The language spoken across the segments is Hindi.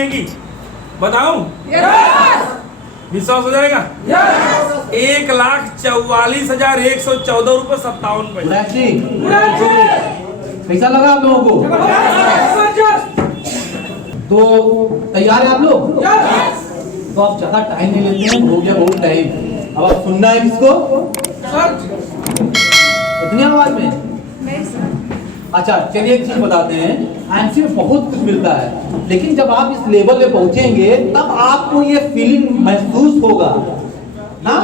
महीने की? बताऊं? विश्वास हो जाएगा? 1,44,114 रुपये 57 पैसे। कैसा लगा आप लोगों को? तो तैयार है आप लोग? तो आप ज्यादा टाइम नहीं लेते हैं, हो गया बहुत टाइम। अब आप सुनना है किसको? इतनी आवाज में? अच्छा चलिए एक चीज बताते हैं, आईएमसी में बहुत कुछ मिलता है, लेकिन जब आप इस लेवल पे पहुंचेंगे तब आपको ये फीलिंग महसूस होगा ना।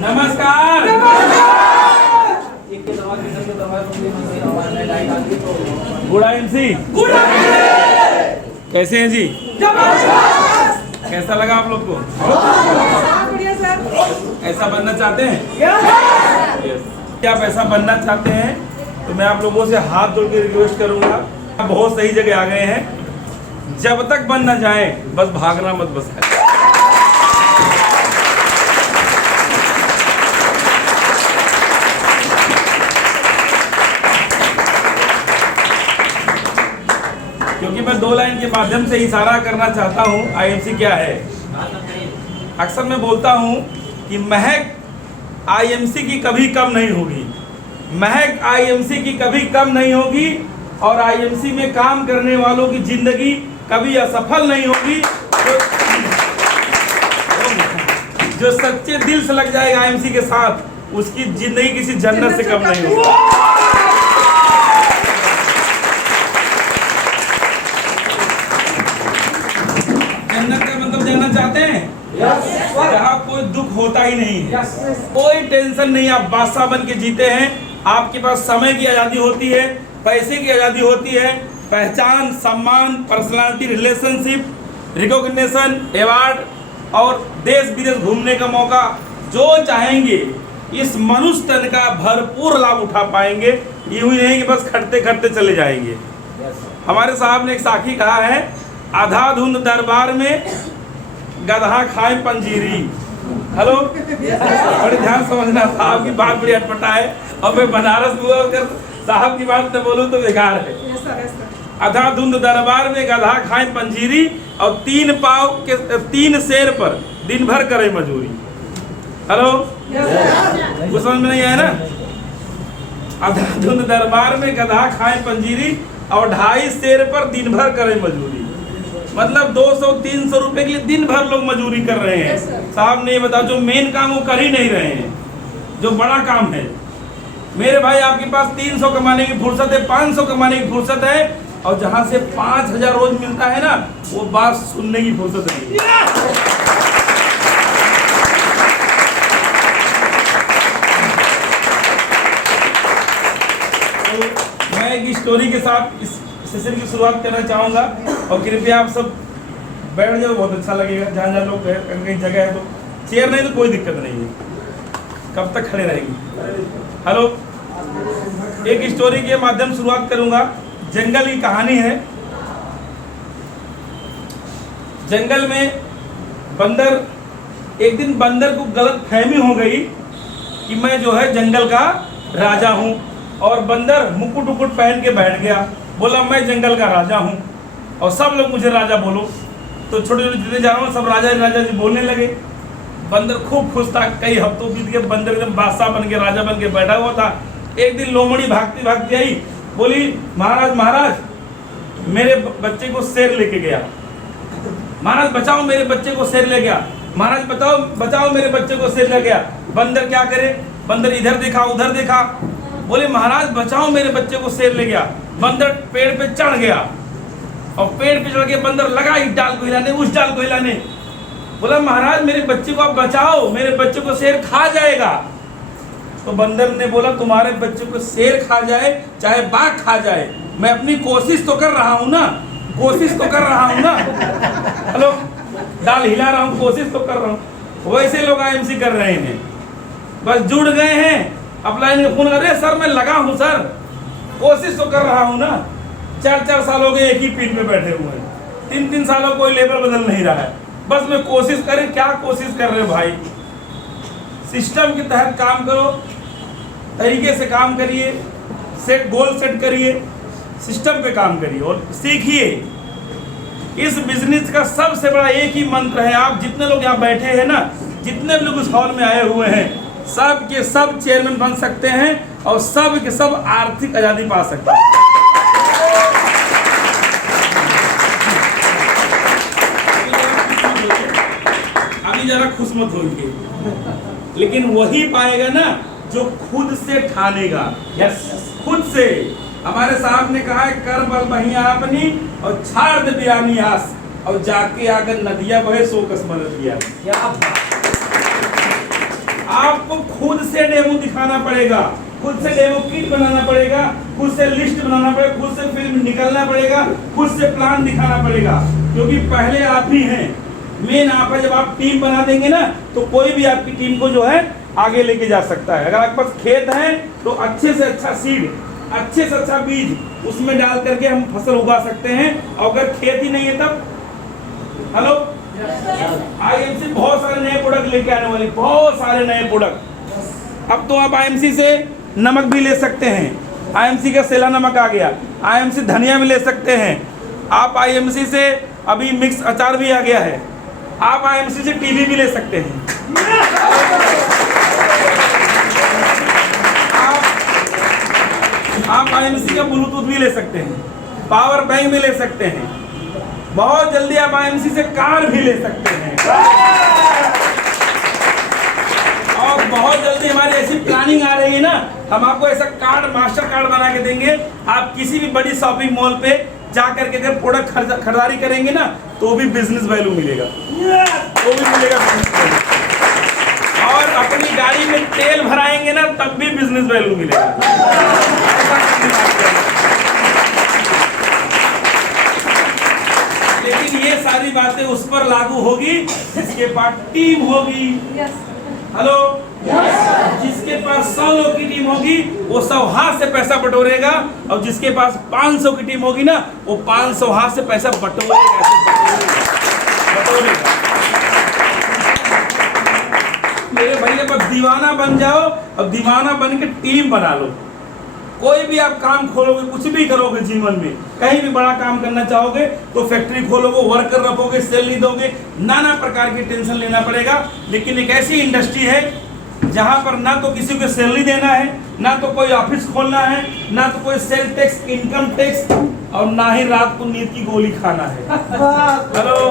नमस्कार। गुड आईएमसी, कैसे हैं जी? कैसा लगा आप लोग को? ऐसा बनना चाहते हैं? क्या आप ऐसा बनना चाहते हैं तो मैं आप लोगों से हाथ जोड़ के रिक्वेस्ट करूंगा, आप बहुत सही जगह आ गए हैं। जब तक बन ना जाए बस भागना मत, बस है। क्योंकि मैं 2 लाइन के माध्यम से इशारा करना चाहता हूं आईएमसी क्या है। अक्सर मैं बोलता हूं कि महक आईएमसी की कभी कम नहीं होगी, महक आईएमसी की कभी कम नहीं होगी, और आईएमसी में काम करने वालों की जिंदगी कभी असफल नहीं होगी। जो सच्चे दिल से लग जाएगा आईएमसी के साथ, उसकी जिंदगी किसी जन्नत से कम नहीं होगी। जन्नत का मतलब जानना चाहते हैं? जहाँ कोई दुख होता ही नहीं है, कोई टेंशन नहीं, आप बादशाह बन के जीते हैं। आपके पास समय की आज़ादी होती है, पैसे की आज़ादी होती है, पहचान, सम्मान, पर्सनालिटी, रिलेशनशिप, रिकॉग्निशन, अवार्ड और देश विदेश घूमने का मौका, जो चाहेंगे इस मनुष्य तन का भरपूर लाभ उठा पाएंगे। यूं ही नहीं कि बस खटते खटते चले जाएंगे। हमारे साहब ने एक साखी कहा है, आधा धुंध दरबार में गधा खाए पंजीरी। हेलो, बड़े ध्यान समझना, साहब की बात बड़ी अटपटा है, और मैं बनारस हुआ अगर साहब की बात न बोलूं तो बेकार है। आधा धुंध दरबार में गधा खाए पंजीरी, और 3 पाव के 3 शेर पर दिन भर करे मजूरी। हेलो, कुछ समझ में नहीं आया ना? आधा धुंध दरबार में गधा खाए पंजीरी, और 2.5 शेर पर दिन भर करे मजूरी। मतलब 200-300 रुपए के लिए दिन भर लोग मजूरी कर रहे हैं। साहब ने ये बताया, जो मेन काम वो कर ही नहीं रहे हैं, जो बड़ा काम है। मेरे भाई, आपके पास 300 कमाने की फुर्सत है, 500 कमाने की फुर्सत है, और जहां से 5,000 रोज मिलता है ना, वो बात सुनने की फुर्सत नहीं है। तो मैं एक स्टोरी के साथ इस सेशन की शुरुआत करना चाहूँगा, और कृपया आप सब बैठ जाओ, बहुत अच्छा लगेगा। जहाँ जहाँ लोग कहीं जगह है तो चेयर नहीं तो कोई दिक्कत नहीं है, कब तक खड़े रहेंगे। हेलो, एक स्टोरी के माध्यम शुरुआत करूँगा। जंगल की कहानी है। जंगल में बंदर, एक दिन बंदर को गलत फहमी हो गई कि मैं जो है जंगल का राजा हूँ, और बंदर मुकुट उकुट पहन के बैठ गया, बोला मैं जंगल का राजा हूँ और सब लोग मुझे राजा बोलो। तो छोटे छोटे जितने जानवर सब राजा जी बोलने लगे। बंदर खूब खुश था, कई हफ्तों बीत गए, बंदर एकदम बादशाह बन के राजा बन के बैठा हुआ था। एक दिन लोमड़ी भागती भागती आई, बोली महाराज महाराज मेरे बच्चे को शेर लेके गया, महाराज बचाओ मेरे बच्चे को शेर ले गया, महाराज बचाओ बचाओ मेरे बच्चे को शेर ले गया। बंदर क्या करे, बंदर इधर देखा उधर देखा, बोले महाराज बचाओ मेरे बच्चे को शेर ले गया। बंदर पेड़ पे चढ़ गया और पेड़ पे चढ़ के बंदर लगा इस डाल को हिलाने उस डाल को हिलाने, बोला महाराज मेरे बच्चे को आप बचाओ, मेरे बच्चे को शेर खा जाएगा। तो बंदर ने बोला तुम्हारे बच्चे को शेर खा जाए चाहे बाघ खा जाए, मैं अपनी कोशिश तो कर रहा हूं ना, कोशिश तो कर रहा हूं ना। हेलो, डाल हिला रहा हूं, कोशिश तो कर रहा हूं। वैसे लोग आईएमसी कर रहे हैं, बस जुड़ गए हैं, अपलाइन में फोन कर रहे सर मैं लगा हूं सर, कोशिश तो कर रहा हूं ना। 4-4 साल हो गए एक ही पीठ में बैठे हुए हैं, 3-3 सालों कोई लेबर बदल नहीं रहा है, बस मैं कोशिश करें। क्या कोशिश कर रहे भाई, सिस्टम के तहत काम करो, तरीके से काम करिए, सेट गोल सेट करिए, सिस्टम पे काम करिए और सीखिए। इस बिजनेस का सबसे बड़ा एक ही मंत्र है, आप जितने लोग यहाँ बैठे हैं ना, जितने लोग उस हॉल में आए हुए हैं, सब के सब चेयरमैन बन सकते हैं और सब के सब आर्थिक आजादी पा सकते हैं। अभी जरा खुश मत होइए, लेकिन वही पाएगा ना जो खुद से ठानेगा। यस, खुद से। हमारे साहब ने कहा है कर बल बहिया अपनी और छाड़ दे बियानी आस, और जाके आकर नदिया बहे सो कसमर दिया। आपको खुद से डेमो दिखाना पड़ेगा, खुद से डेमो किट बनाना पड़ेगा, खुद से लिस्ट बनाना पड़ेगा, खुद से फिल्म निकलना पड़ेगा, खुद से प्लान दिखाना पड़ेगा, क्योंकि पहले आप ही हैं मेन। आप जब आप टीम बना देंगे ना तो कोई भी आपकी टीम को जो है आगे लेके जा सकता है। अगर आपके पास खेत है तो अच्छे से अच्छा सीड, अच्छे से अच्छा बीज उसमें डाल करके हम फसल उगा सकते हैं। और अगर खेत ही नहीं है तब हेलो, आईएमसी बहुत सारे नए प्रोडक्ट लेके आने वाली, बहुत सारे नए प्रोडक्ट। अब तो आप आईएमसी से नमक भी ले सकते हैं, आईएमसी का सेला नमक आ गया, आईएमसी धनिया भी ले सकते हैं आप, आईएमसी से अभी मिक्स अचार भी आ गया है, आप आईएमसी से टीवी भी ले सकते हैं, आप आईएमसी का ब्लूटूथ भी ले सकते हैं, पावर बैंक भी ले सकते हैं, बहुत जल्दी आप आईएमसी से कार भी ले सकते हैं। और बहुत जल्दी हमारी ऐसी प्लानिंग आ रही है ना, हम आपको ऐसा कार्ड, मास्टर कार्ड बना के देंगे। आप किसी भी बड़ी शॉपिंग मॉल पे जा करके अगर प्रोडक्ट खरीदारी करेंगे ना तो भी बिजनेस वैल्यू मिलेगा, वो भी मिलेगा बिजनेस वैल्यू। और अपनी गाड़ी में तेल भराएंगे ना तब भी बिजनेस वैल्यू मिलेगा। लेकिन ये सारी बातें उस पर लागू होगी जिसके पास टीम होगी। हेलो, जिसके पास 100 लोग की टीम होगी वो 100 हाथ से पैसा बटोरेगा, और जिसके पास 500 की टीम होगी ना वो 500 हाथ से पैसा बटोरेगा। मेरे भैया बस दीवाना बन जाओ और दीवाना बन के टीम बना लो। कोई भी आप काम खोलोगे, कुछ भी करोगे जीवन में, कहीं भी बड़ा काम करना चाहोगे तो फैक्ट्री खोलोगे, वर्कर रखोगे, सैलरी दोगे, नाना प्रकार की टेंशन लेना पड़ेगा। लेकिन एक ऐसी इंडस्ट्री है जहां पर ना तो किसी को सैलरी देना है, ना तो कोई ऑफिस खोलना है, ना तो कोई सेल टैक्स, इनकम टैक्स, और ना ही रात को नींद की गोली खाना है। हेलो,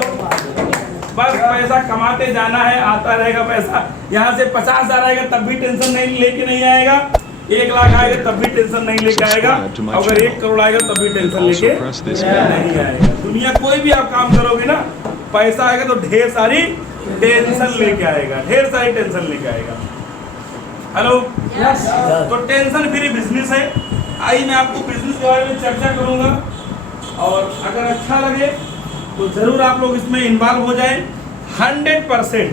बस पैसा कमाते जाना है, आता रहेगा पैसा। यहाँ से 50,000 आएगा तब भी टेंशन नहीं लेके नहीं आएगा, 1 लाख आएगा तब भी टेंशन नहीं लेके आएगा, अगर 1 करोड़ आएगा तब भी टेंशन लेके नहीं आएगा। दुनिया कोई भी आप काम करोगे ना, पैसा आएगा तो ढेर सारी टेंशन लेके आएगा, ढेर सारी टेंशन लेके आएगा। हेलो, तो टेंशन फ्री बिजनेस है। आइए मैं आपको बिजनेस के बारे में चर्चा करूंगा, और अगर अच्छा लगे तो जरूर आप लोग इसमें इन्वॉल्व हो जाएं। 100%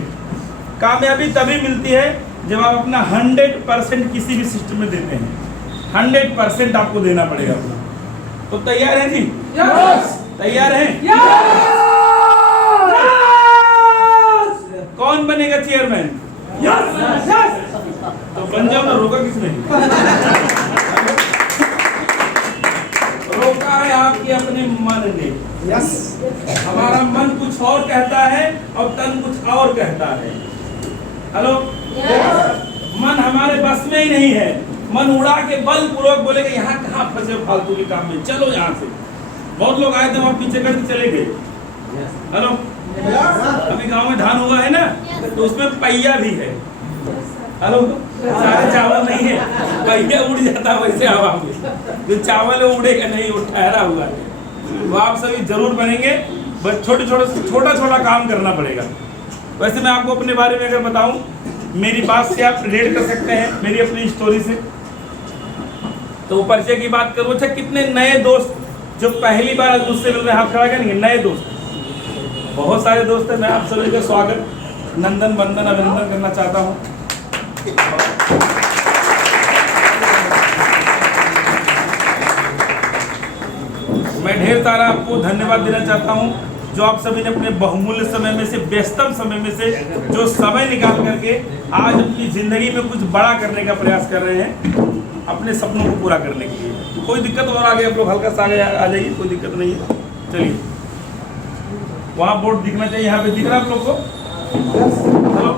कामयाबी तभी मिलती है जब आप अपना 100% किसी भी सिस्टम में देते हैं। 100% आपको देना पड़ेगा अपना। तो तैयार हैं जी? तैयार हैं? कौन बनेगा चेयरमैन? तो बन जाओ ना, रोका किसने? रोका है आपके अपने मन ने। हमारा मन कुछ और कहता है और तन कुछ और कहता है। हेलो, मन हमारे बस में ही नहीं है। मन उड़ा के बल पूर्वक बोलेगा यहाँ कहाँ फंसे फालतू के काम में, चलो यहाँ से। बहुत लोग आए थे वहां पीछे करके चले गए। हेलो, अभी गांव में धान हुआ है ना, तो उसमें पहिया भी है। हेलो, सारे चावल नहीं है, पहिया उड़ जाता है वैसे हवा में। जो चावल है उड़ेगा नहीं, वो ठहरा हुआ है। तो आप सभी जरूर बनेंगे, बस छोटा काम करना पड़ेगा। वैसे मैं आपको अपने बारे में अगर बताऊं, मेरी बात से आप रिलेट कर सकते हैं, मेरी अपनी स्टोरी से। तो परिचय की बात करूं, अच्छा कितने नए दोस्त जो पहली बार मुझसे मिल रहे हैं, हाथ खड़ा करेंगे। नए दोस्त बहुत सारे दोस्त हैं। मैं आप सभी का स्वागत, नंदन बंदन अभिनंदन करना चाहता हूं। मैं ढेर सारा आपको धन्यवाद देना चाहता हूं, जो आप सभी ने अपने बहुमूल्य समय में से, व्यस्तम समय में से जो समय निकाल करके आज अपनी जिंदगी में कुछ बड़ा करने का प्रयास कर रहे हैं, अपने सपनों को पूरा करने के लिए। कोई दिक्कत और आगे आप लोग हल्का सा आगे आ जाइए, कोई दिक्कत नहीं है। चलिए, वहाँ बोर्ड दिखना चाहिए, यहाँ पे दिख रहा है आप लोग को। हेलो,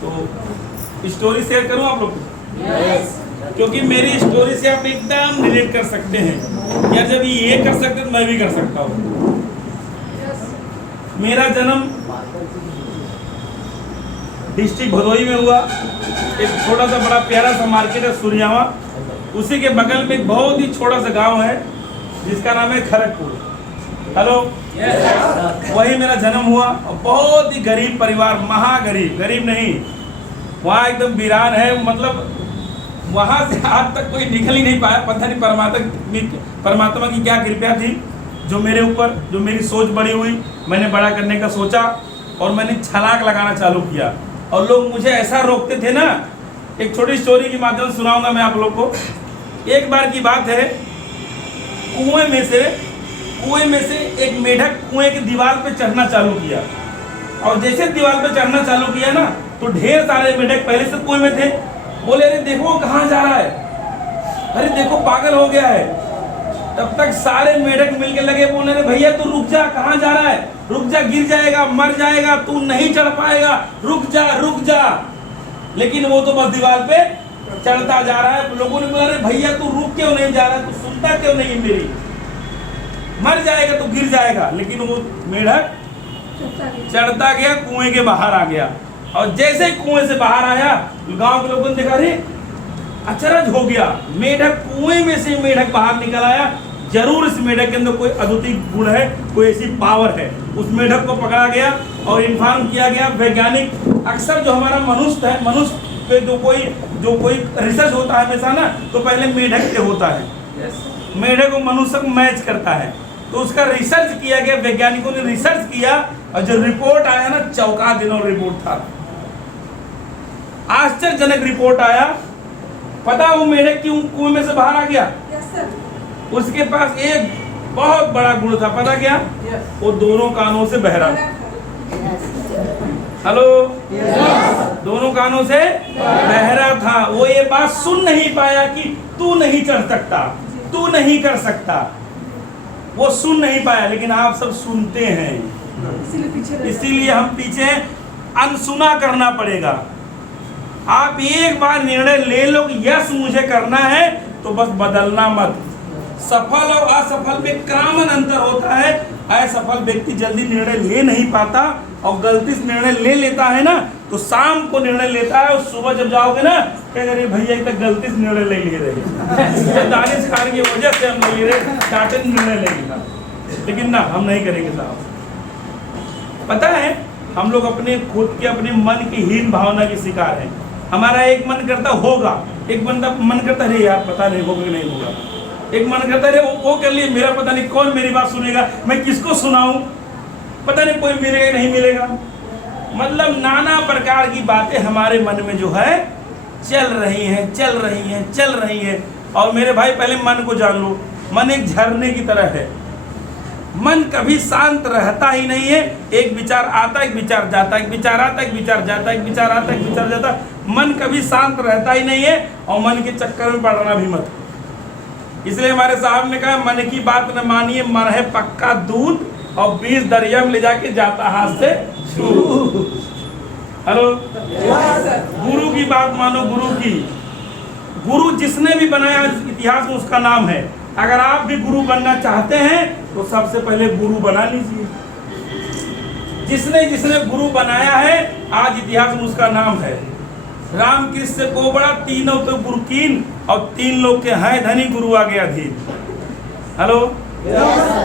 तो स्टोरी शेयर करूँ आप लोग को, क्योंकि मेरी स्टोरी से आप एकदम रिलेट कर सकते हैं। या जब ये कर सकते तो मैं भी कर सकता हूँ। मेरा जन्म डिस्ट्रिक्ट भदोही में हुआ। एक छोटा सा बड़ा प्यारा सा मार्केट है सूर्यावा, उसी के बगल में एक बहुत ही छोटा सा गांव है जिसका नाम है खड़गपुर। हेलो, वही मेरा जन्म हुआ। और बहुत ही गरीब परिवार, महागरीब, गरीब नहीं, वहाँ एकदम वीरान है। मतलब वहाँ से आज तक कोई निकल ही नहीं पाया। पता नहीं परमात्मा की क्या कृपा थी, जो मेरे ऊपर, जो मेरी सोच बड़ी हुई, मैंने बड़ा करने का सोचा और मैंने छलांग लगाना चालू किया। और लोग मुझे ऐसा रोकते थे ना। एक छोटी स्टोरी के माध्यम से सुनाऊंगा मैं आप लोग को। एक बार की बात है, कुएं में से एक मेढक कुएं की दीवार पे चढ़ना चालू किया। और जैसे दीवार पे चढ़ना चालू किया ना, तो ढेर सारे मेढक पहले से कुएं में थे। बोले, अरे देखो कहाँ जा रहा है, अरे देखो पागल हो गया है। तब तक सारे मेढक मिलके लगे बोलने, अरे भैया तू रुक जा, कहाँ जा रहा है, रुक जा, गिर जाएगा, मर जाएगा, तू नहीं चढ़ पाएगा, रुक जा रुक जा। लेकिन वो तो बस दीवार पे चढ़ता जा रहा है। लोगों ने बोला, अरे भैया तू रुक क्यों नहीं जा रहा, तू सुनता क्यों नहीं मेरी, मर जाएगा, तू गिर जाएगा। लेकिन वो मेढक चढ़ता गया, कुएं के बाहर आ गया। और जैसे कुएं से बाहर आया, गांव के लोगों ने देखा, अरे अचरज हो गया, मेढक कुएं में से मेढक बाहर निकल आया। जरूर इस मेढक के अंदर कोई अद्वितीय गुण है, कोई ऐसी पावर है। उस मेढक को पकड़ा गया और इन्फॉर्म किया गया। वैज्ञानिक अक्सर जो हमारा मनुष्य है, मनुष्य पे जो कोई रिसर्च होता है हमेशा ना, तो पहले मेढक पे होता है। मेढक को मनुष्य को मैच करता है। तो उसका रिसर्च किया गया, वैज्ञानिकों ने रिसर्च किया और जो रिपोर्ट आया ना, चौंका देने वाला रिपोर्ट था। आश्चर्यजनक रिपोर्ट आया। पता वो मेढक क्यों कुएं में से बाहर आ गया? उसके पास एक बहुत बड़ा गुण था। पता क्या? वो दोनों कानों से बहरा। हेलो, दोनों कानों से बहरा था। वो ये बात सुन नहीं पाया कि तू नहीं चढ़ सकता, तू नहीं कर सकता। वो सुन नहीं पाया, लेकिन आप सब सुनते हैं, इसीलिए हम पीछे अनसुना करना पड़ेगा। आप एक बार निर्णय ले लो कि यस मुझे करना है, तो बस बदलना मत। सफल और असफल में कॉमन अंतर होता है। असफल व्यक्ति जल्दी निर्णय ले नहीं पाता और गलती से निर्णय ले लेता है ना, तो शाम को निर्णय लेता है और सुबह जब जाओगे ना, कह रहे भैया तक गलती से निर्णय ले रहे, दानिश खान की वजह से हम ले रहे, डांटे निर्णय ले लेगा। लेकिन ना, हम नहीं करेंगे साहब। पता है, हम लोग अपने खुद के, अपने मन की हीन भावना के शिकार हैं। हमारा एक मन करता होगा, एक मन करता अरे यार पता नहीं होगा कि नहीं होगा, एक मन करता है वो कर लिए, मेरा पता नहीं कौन मेरी बात सुनेगा, मैं किसको सुनाऊं, पता नहीं कोई मिलेगा नहीं मिलेगा। मतलब नाना प्रकार की बातें हमारे मन में जो है चल रही हैं। और मेरे भाई, पहले मन को जान लो। मन एक झरने की तरह है। मन कभी शांत रहता ही नहीं है। एक विचार आता, एक विचार जाता, एक विचार आता, एक विचार जाता, एक विचार आता, एक विचार जाता। मन कभी शांत रहता ही नहीं है, और मन के चक्कर में पड़ना भी मत। इसलिए हमारे साहब ने कहा, मन की बात न मानिए, मन है पक्का दूध, और 20 दरिया में ले जाके जाता हाथ से छू। हेलो, गुरु की बात मानो, गुरु की। गुरु जिसने भी बनाया इतिहास में उसका नाम है। अगर आप भी गुरु बनना चाहते हैं तो सबसे पहले गुरु बना लीजिए। जिसने जिसने गुरु बनाया है आज इतिहास में उसका नाम है। रामकृष्ण से को बड़ा, तीनों तो गुरु कीन, और 3 लोग के हैं धनी, गुरु आ गया अधीन। हेलो,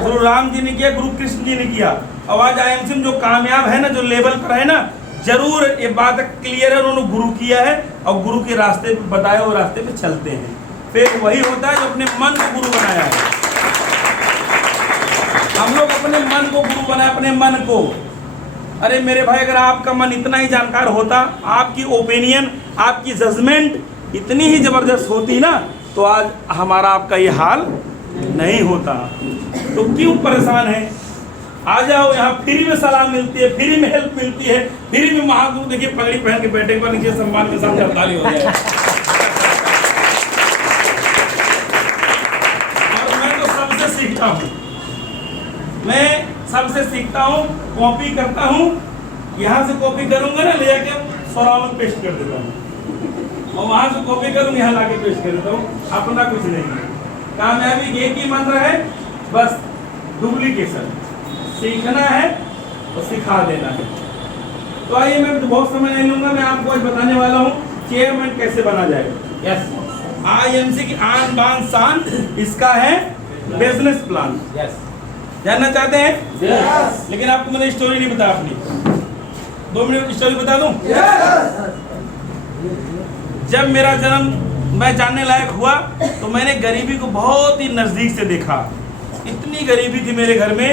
गुरु राम जी ने किया, गुरु कृष्ण जी ने किया। और आज IMC में जो कामयाब है ना, जो लेवल पर है ना, जरूर ये बात क्लियर है, उन्होंने गुरु किया है और गुरु के रास्ते पे बताए, वो रास्ते पे चलते हैं। फिर वही होता है जो अपने मन को गुरु बनाया है। हम लोग अपने मन को गुरु बनाए, अपने मन को। अरे मेरे भाई, अगर आपका मन इतना ही जानकार होता, आपकी ओपिनियन, आपकी जजमेंट इतनी ही जबरदस्त होती ना, तो आज हमारा आपका ये हाल नहीं होता। तो क्यों परेशान है? आ जाओ, यहाँ फ्री में सलाम मिलती है, फ्री में हेल्प मिलती है, फ्री में महागुरु देखिए पगड़ी पहन के बैठे पर नीचे सम्मान के साथ हड़ताली हो जाए। और मैं तो सबसे सीखता हूँ, मैं सबसे सीखता हूँ, कॉपी करता हूँ। यहाँ से कॉपी करूंगा ना, ले जाके सौराव में पेस्ट कर देता हूँ, और वहां से कॉपी करूंगा, यहाँ लाके पेस्ट कर देता हूँ। अपना कुछ नहीं है। कामयाबी एक ही मंत्र है, बस डुप्लीकेशन। सीखना है और सिखा देना है। तो आइए, मैं बहुत समय नहीं लूंगा, मैं आपको आज बताने वाला हूँ चेयरमैन कैसे बना जाए। यस, IMC की आन बान शान इसका है बिजनेस प्लान। यस, जानना चाहते हैं? यस। लेकिन आपको मैंने स्टोरी नहीं बताया अपनी। 2 मिनट की स्टोरी बता दूं? यस। जब मेरा जन्म मैं जानने लायक हुआ तो मैंने गरीबी को बहुत ही नजदीक से देखा। इतनी गरीबी थी मेरे घर में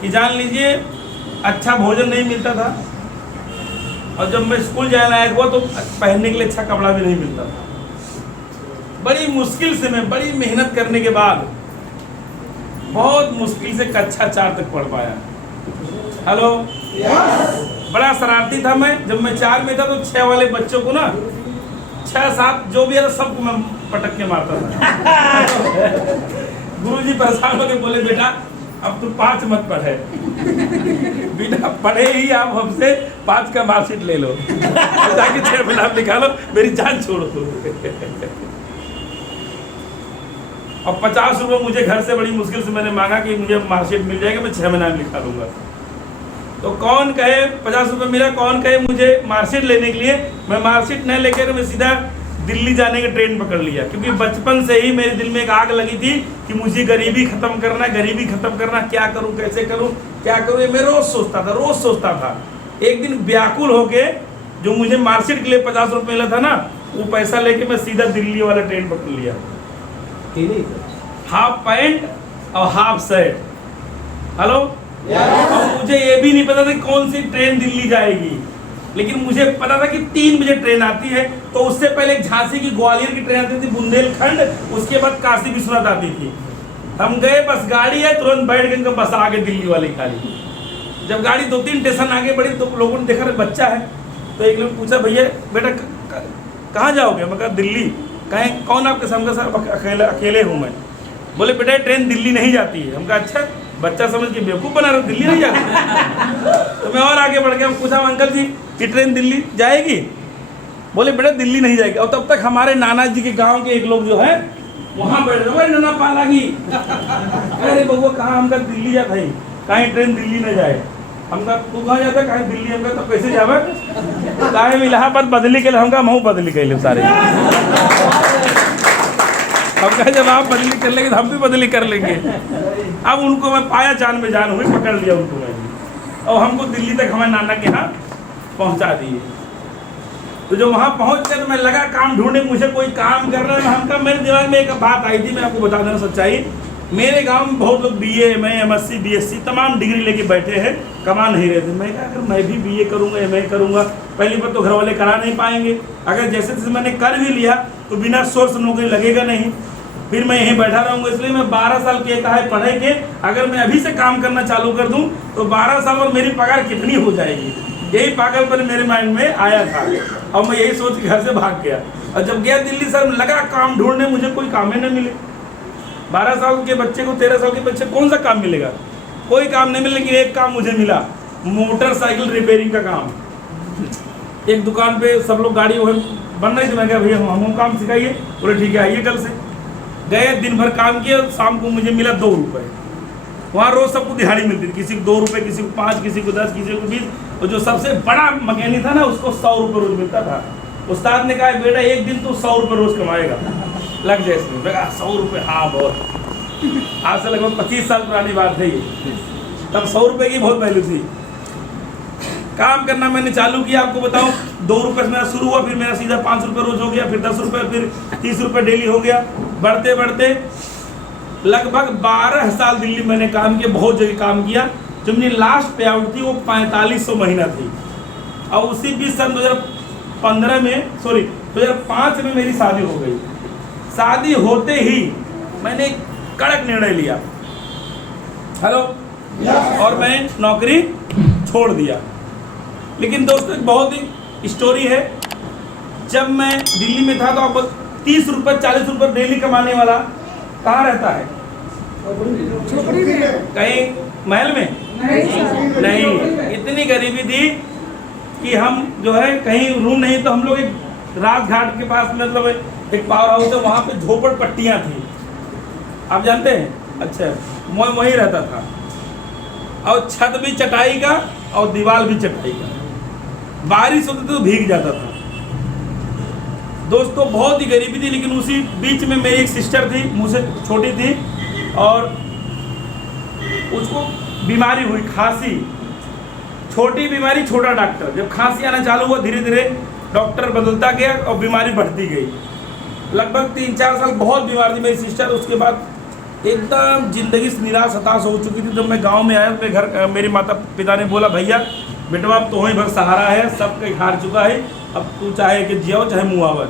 कि जान लीजिए अच्छा भोजन नहीं मिलता था, और जब मैं स्कूल जाने लायक हुआ तो पहनने के लिए अच्छा कपड़ा भी नहीं मिलता था। बड़ी मुश्किल से, मैं बड़ी मेहनत करने के बाद बहुत मुश्किल से कक्षा 4 तक पढ़ पाया। हेलो, बड़ा शरारती था मैं। जब मैं 4 में था तो 6 वाले बच्चों को ना, 6-7 जो भी है सबको मैं पटक के मारता था। गुरुजी परेशान होकर बोले, बेटा अब तू 5 मत पढ़े, बिना पढ़े ही आप हमसे 5 का मार्कशीट ले लो, ताकि 6 में नाम लिखा लो, मेरी जान छोड़ो तो। और 50 रुपये मुझे घर से बड़ी मुश्किल से मैंने मांगा कि मुझे मार्कशीट मिल जाएगा, मैं 6 में नाम लिखा लूंगा। तो कौन कहे 50 रुपये मिला, कौन कहे मुझे मार्कशीट लेने के लिए। मैं मार्कशीट नहीं लेकर मैं सीधा दिल्ली जाने की ट्रेन पकड़ लिया, क्योंकि बचपन से ही मेरे दिल में एक आग लगी थी कि मुझे गरीबी खत्म करना, गरीबी खत्म करना। क्या करूं, कैसे करूं, क्या करूं, ये मैं रोज सोचता था। एक दिन व्याकुल होके, जो मुझे मार्कशीट के लिए 50 रुपये मिला था ना, वो पैसा लेके मैं सीधा दिल्ली वाला ट्रेन पकड़ लिया। हाफ पैंट और हाफ शर्ट। हेलो, और मुझे ये भी नहीं पता था कौन सी ट्रेन दिल्ली जाएगी, लेकिन मुझे पता था कि 3 बजे ट्रेन आती है। तो उससे पहले झांसी की, ग्वालियर की ट्रेन आती थी, बुंदेलखंड, उसके बाद काशी विश्वनाथ आती थी। हम गए, बस गाड़ी है, तुरंत बैठ गए, बस आ गए दिल्ली वाली गाड़ी। जब गाड़ी 2-3 स्टेशन आगे बढ़ी तो लोगों ने देखा बच्चा है, तो एक लोग पूछा, भैया बेटा कहाँ जाओगे? मैं कहा दिल्ली। कहें कौन आपके संग? सर अकेले हूँ मैं। बोले बेटा ट्रेन दिल्ली नहीं जाती है। हम कहा अच्छा, बच्चा समझ के बेवकूफ़ बना रहा, दिल्ली नहीं जाती। तो मैं और आगे बढ़ गया, पूछा अंकल जी कि ट्रेन दिल्ली जाएगी? बोले बेटा दिल्ली नहीं जाएगी। और तब तक हमारे नाना जी के गांव के एक लोग जो है वहाँ बैठ रहे, नाना पालागी, अरे बउआ कहाँ? हम कहा दिल्ली जाता है, कहीं ट्रेन दिल्ली न जाए। हम कहा तू कहाँ जाता है? कहीं दिल्ली। हम कहा तो कैसे जावे? कहे इलाहाबाद बदली के लिए। हम कहा महू बदली कर ले सारे। हम कहा जब आप बदली कर लेंगे तो हम भी बदली कर लेंगे। अब उनको मैं पाया, जान में जान हुई, पकड़ लिया उनको मैंने, और हमको दिल्ली तक हमारे नाना के यहाँ पहुँचा दिए। तो जो वहाँ पहुँच गए तो मैं लगा काम ढूंढने, मुझे कोई काम कर रहा है। हम कहा, मेरे दिमाग में एक बात आई थी, मैं आपको बता देना सच्चाई। मेरे गांव में बहुत लोग BA, MA, MSc, BSc तमाम डिग्री लेके बैठे हैं, कमा नहीं रहे थे। मैं कहा अगर मैं भी BA करूँगा, MA करूँगा, पहली बार तो घर वाले करा नहीं पाएंगे। अगर जैसे जैसे मैंने कर भी लिया तो बिना सोर्स नौकरी लगेगा नहीं, फिर मैं यहीं बैठा रहूँगा। इसलिए मैं 12 साल के कहा है पढ़े के, अगर मैं अभी से काम करना चालू कर दूँ तो 12 साल और मेरी पगार कितनी हो जाएगी। यही पागलपन मेरे माइंड में आया था। और मैं यही सोच के घर से भाग गया। और जब गया दिल्ली सर लगा काम ढूंढने, मुझे कोई काम ही नहीं मिले। 12 साल के बच्चे को 13 साल के बच्चे कौन सा काम मिलेगा? कोई काम नहीं मिला। लेकिन एक काम मुझे मिला, मोटरसाइकिल रिपेयरिंग का काम। एक दुकान पे सब लोग गाड़ी बन रही थी, मैं कहा भैया हम काम सिखाइए। बोले ठीक है आइए कल से। गए, दिन भर काम किया, शाम को मुझे मिला 2 रुपये। वहाँ रोज सबको दिहाड़ी मिलती थी, किसी को 2 रुपये, किसी को 5, किसी को 10, किसी को 20। और जो सबसे बड़ा मैकेनिक था ना उसको 100 रुपये रोज मिलता था। उस्ताद ने कहा बेटा एक दिन तो 100 रुपये रोज कमाएगा, लग जाए इसमें। मैं कहा 100 रुपये, हाँ बहुत। आज से लगभग 25 साल पुरानी बात है ये। तब 100 रुपये की बहुत वैल्यू थी। काम करना मैंने चालू किया, आपको बताऊं 2 रुपये से मेरा शुरू हुआ, फिर मेरा सीधा 5 रुपये रोज हो गया, फिर 10 रुपये, फिर 30 रुपये डेली हो गया। बढ़ते बढ़ते लगभग 12 साल दिल्ली मैंने काम किया, बहुत जगह काम किया। जो मेरी लास्ट पे आउट थी वो 4500 महीना थी। और उसी बीच सन 2005 में मेरी शादी हो गई। शादी होते ही मैंने एक कड़क निर्णय लिया, हेलो, और मैं नौकरी छोड़ दिया। लेकिन दोस्तों एक बहुत ही स्टोरी है। जब मैं दिल्ली में था तो आपको 30 रुपये 40 रुपये डेली कमाने वाला कहाँ रहता है? कहीं महल में नहीं। इतनी गरीबी थी कि हम जो है कहीं रूम नहीं, तो हम लोग एक राजघाट के पास मतलब एक पावर हाउस है, वहाँ पे झोपड़ पट्टियाँ थी, आप जानते हैं? अच्छा, मैं वहीं रहता था। और छत भी चटाई का और दीवार भी चटाई का। बारिश होती तो भीग जाता था। दोस्तों बहुत ही गरीबी थी। लेकिन उसी बीच में मेरी एक सिस्टर थी, मुझसे छोटी थी, और उसको बीमारी हुई, खांसी। छोटी बीमारी, छोटा डॉक्टर। जब खांसी आना चालू हुआ, धीरे धीरे डॉक्टर बदलता गया और बीमारी बढ़ती गई। लगभग 3-4 साल बहुत बीमार थी मेरी सिस्टर। उसके बाद एकदम जिंदगी से निराश हताश हो चुकी थी। जब मैं गांव में आया तो घर मेरे माता पिता ने बोला भैया बेटा अब तो ही भर सहारा है, सब कहीं हार चुका है, अब तू चाहे कि जियो चाहे मुआवर।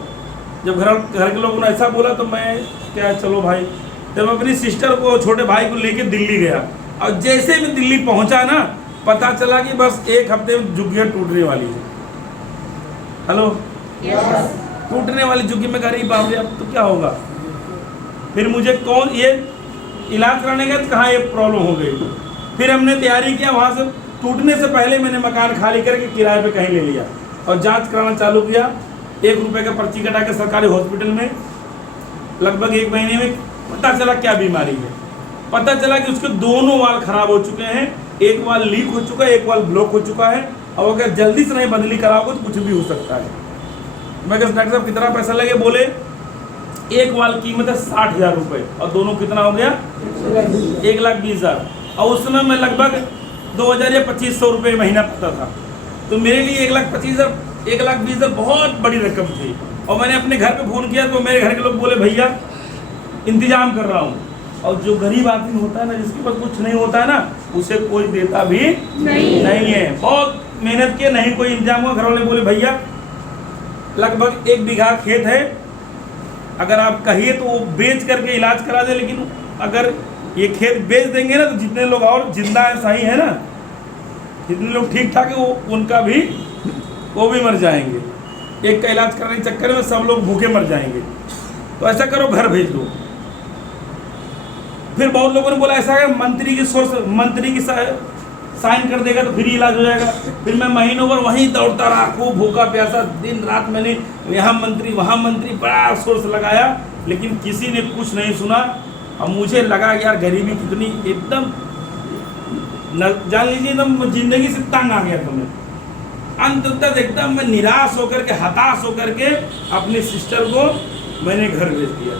जब घर के लोगों ने ऐसा बोला तो मैं क्या चलो भाई। जब मैं अपनी सिस्टर को, छोटे भाई को लेके दिल्ली गया, और जैसे मैं दिल्ली पहुंचा ना, पता चला कि बस 1 हफ्ते में झुग्गियाँ टूटने वाली है। हेलो, टूटने वाली झुग्गी में गरीब बाबू, अब तो क्या होगा? फिर मुझे कौन ये इलाज कराने गया तो कहाँ ये प्रॉब्लम हो गई। फिर हमने तैयारी किया, वहाँ से टूटने से पहले मैंने मकान खाली करके किराए पे कहीं ले लिया और जांच कराना चालू किया। 1 रुपये का पर्ची कटा के सरकारी हॉस्पिटल में। लगभग 1 महीने में पता चला क्या बीमारी है। पता चला कि उसके दोनों वाल खराब हो चुके हैं। एक वाल लीक हो चुका है, एक वाल ब्लॉक हो चुका है, और अगर जल्दी से नहीं बदली कराओगे तो कुछ भी हो सकता है। मैं कहा डॉक्टर साहब कितना पैसा लगे? बोले एक वाल कीमत है 60,000 रुपये, और दोनों कितना हो गया? 1,20,000। और उस समय मैं लगभग 2,000 या 2,500 रुपये महीना पाता था। तो मेरे लिए 1,25,000 1,20,000 बहुत बड़ी रकम थी। और मैंने अपने घर पे फ़ोन किया तो मेरे घर के लोग बोले भैया इंतजाम कर रहा हूँ। और जो गरीब आदमी होता है ना, जिसके पास कुछ नहीं होता है ना, उसे कोई देता भी नहीं है। बहुत मेहनत किए, नहीं कोई इंतजाम हुआ। घर वाले बोले भैया लगभग 1 बीघा खेत है, अगर आप कहिए तो वो बेच करके इलाज करा दे। लेकिन अगर ये खेत बेच देंगे ना तो जितने लोग और जिंदा है, सही है ना, जितने लोग ठीक ठाक है वो भी मर जाएंगे। एक का इलाज कराने के चक्कर में सब लोग भूखे मर जाएंगे। तो ऐसा करो घर भेज दो। फिर बहुत लोगों ने बोला ऐसा है मंत्री की साइन कर देगा तो फ्री इलाज हो जाएगा। फिर मैं महीनों भर वहीं दौड़ता रहा, खूब भूखा प्यासा, दिन रात मैंने यहाँ मंत्री वहाँ मंत्री, बड़ा सोर्स लगाया, लेकिन किसी ने कुछ नहीं सुना। और मुझे लगा यार गरीबी कितनी, एकदम जान लीजिए एकदम जिंदगी से तंग आ गया था मैं। अंत तक एकदम मैं निराश होकर के, हताश होकर के अपनी सिस्टर को मैंने घर भेज दिया।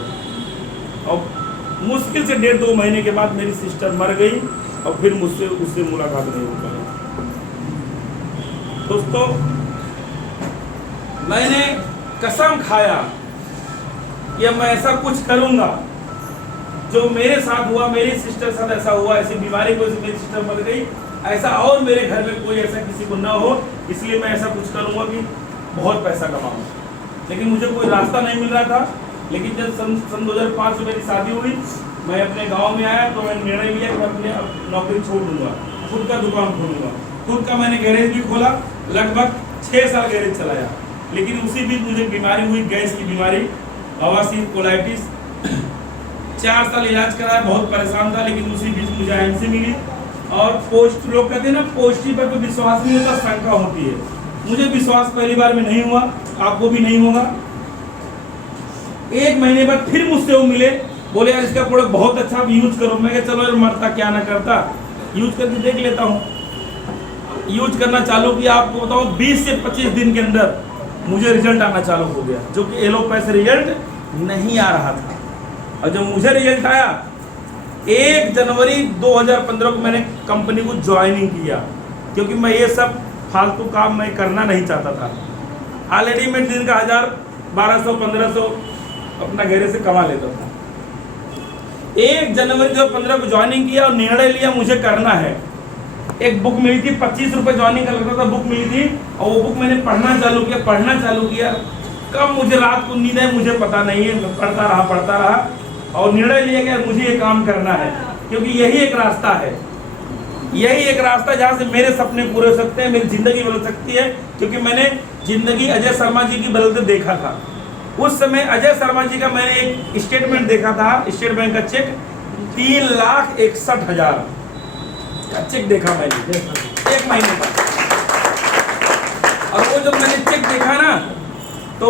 और मुश्किल से 1.5-2 महीने के बाद मेरी सिस्टर मर गई और फिर मुझसे उससे मुलाकात नहीं हो पाई। दोस्तों मैंने कसम खाया कि अब मैं ऐसा कुछ करूंगा जो मेरे साथ हुआ, मेरी सिस्टर साथ ऐसा हुआ, ऐसी बीमारी को मेरी सिस्टर मर गई, ऐसा और मेरे घर में कोई ऐसा किसी को ना हो। इसलिए मैं ऐसा कुछ करूंगा कि बहुत पैसा कमाऊँ। लेकिन मुझे कोई रास्ता नहीं मिल रहा था। लेकिन जब सन 2005 में मेरी शादी हुई, मैं अपने गांव में आया तो मैंने निर्णय लिया कि मैं अपनी नौकरी छोड़ दूंगा, खुद का दुकान खोलूंगा। खुद का मैंने गैरेज भी खोला, लगभग 6 साल गैरेज चलाया। लेकिन उसी बीच मुझे बीमारी हुई, गैस की बीमारी, बवासीर, कोलाइटिस। 4 साल इलाज कराया, बहुत परेशान था, लेकिन उसी बीच मुझे IMC मिली। और पोस्ट, लोग कहते हैं ना पोस्टी पर कोई विश्वास नहीं होता, शंका होती है। मुझे विश्वास पहली बार में नहीं हुआ, आपको भी नहीं होगा। 1 महीने बाद फिर मुझसे वो मिले, बोले यार इसका प्रोडक्ट बहुत अच्छा, आप यूज करो। मैं कहा चलो यार, मरता क्या ना करता, यूज करके देख लेता हूँ। यूज करना चालू किया, आपको बताऊँ 20 से 25 दिन के अंदर मुझे रिजल्ट आना चालू हो गया, जो कि एलोपैथ रिजल्ट नहीं आ रहा था। और जब मुझे रिजल्ट आया, 1 जनवरी 2015 को मैंने कंपनी को ज्वाइनिंग किया, क्योंकि मैं ये सब फालतू काम मैं करना नहीं चाहता था। ऑलरेडी मैं दिन का 1000, 1200, 1500 अपना घेरे से कमा लेता था। 1 जनवरी 2015 को ज्वाइनिंग किया और निर्णय लिया मुझे करना है। एक बुक मिली थी, 25 रुपये ज्वाइनिंग का लगता था, बुक मिली थी, और वो बुक मैंने पढ़ना चालू किया। कब मुझे रात को नींद है मुझे पता नहीं है, मैं पढ़ता रहा और निर्णय लिया कि मुझे ये काम करना है, क्योंकि यही एक रास्ता है, यही एक रास्ता जहाँ से मेरे सपने पूरे हो सकते हैं, मेरी जिंदगी बदल सकती है। क्योंकि मैंने जिंदगी अजय शर्मा जी की बदलते देखा था। उस समय अजय शर्मा जी का मैंने एक स्टेटमेंट देखा था, स्टेट बैंक का चेक 3,61,000 का चेक देखा मैंने 1 महीने का। और वो जब मैंने चेक देखा ना, तो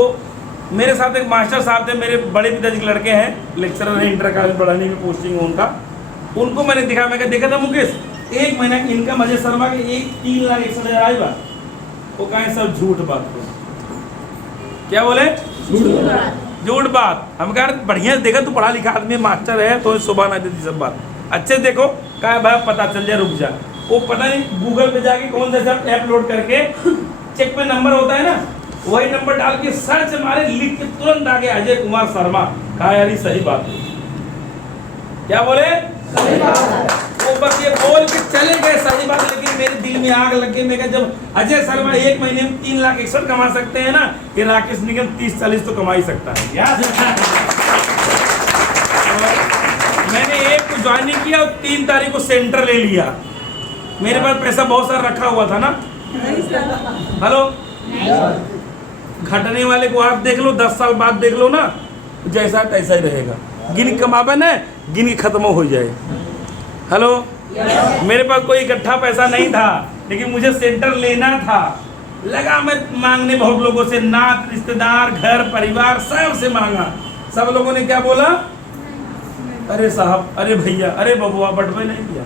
मेरे साथ एक मास्टर साहब थे, मेरे बड़े पिताजी के लड़के हैं, लेक्चरर हैं, इंटर कॉलेज पढ़ाने की पोस्टिंग है उनका। उनको मैंने दिखा, मैं देखा था मुकेश 1 महीना की इनकम अजय शर्मा के 3,61,000 आई बात। वो कहें सब झूठ बात को, क्या बोले झूठ बात। हम कहा बढ़िया देखा, तू पढ़ा लिखा आदमी, मास्टर है, तो सुबह ना देती सब बात। अच्छे देखो, कहा भाई पता चल जाए, रुक जा। वो पता नहीं गूगल पे जाके कौन सा सब ऐप लोड करके, चेक पे नंबर होता है ना, वही नंबर डाल के सर्च मारे, लिख के तुरंत आगे अजय कुमार शर्मा। कहा यार सही बात है, क्या बोले सही बात। वो बस ये बोल के चले गए सही बात, लेकिन मेरे दिल में आग लग गई। मैं जब अजय शर्मा 1 महीने में 3,61,000 कमा सकते हैं ना, कि राकेश निगम 30-40 तो कमा ही सकता है यार। मैंने 1 को ज्वाइनिंग किया और 3 तारीख को सेंटर ले लिया। मेरे पास पैसा बहुत सारा रखा हुआ था ना। हेलो, घटने वाले को आप देख लो, 10 साल बाद देख लो ना, जैसा तैसा ही रहेगा। गिन कमाबे न, गिन के खत्म हो जाए। हेलो, मेरे पास कोई इकट्ठा पैसा नहीं था, लेकिन मुझे सेंटर लेना था। लगा मैं मांगने बहुत लोगों से, नात रिश्तेदार, घर परिवार, सब से मांगा। सब लोगों ने क्या बोला, अरे साहब, अरे भैया, अरे बबुआ, बटवे नहीं दिया।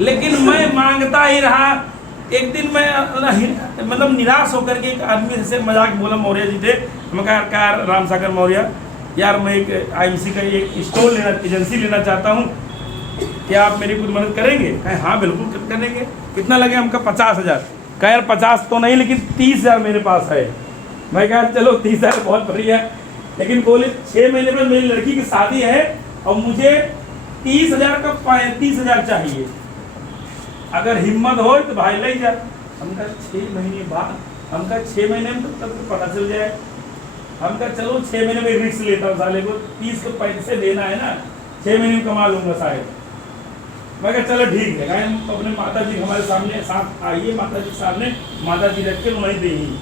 लेकिन मैं मांगता ही रहा। एक दिन मैं मतलब निराश होकर के एक आदमी से मजाक बोला, मौर्य जी थे, मैं कहा राम सागर मौर्य, यार मैं एक IMC का एक स्टोर लेना, एजेंसी लेना चाहता हूँ, क्या आप मेरी कुछ मदद करेंगे? कहे हाँ बिल्कुल करेंगे। कितना लगे? हमका 50,000। कहे यार 50 तो नहीं, लेकिन 30,000 मेरे पास है। मैं कहा चलो 30,000 बहुत बढ़िया, लेकिन बोले 6 महीने में मेरी लड़की की शादी है और मुझे 30,000 का 35,000 चाहिए। अगर हिम्मत हो तो भाई ले जा। हमका 6 महीने बाद, हमका 6 महीने में तब तो पता चल जाए। हमका चलो 6 महीने में रिस्क लेता हूँ, साले को 30 को पैसे देना है ना, 6 महीने में कमा लूंगा शायद। मैं कहा चलो ठीक है, अपने माता जी हमारे सामने साथ आइए, माता जी सामने, माता जी रख के वहीं देंगी।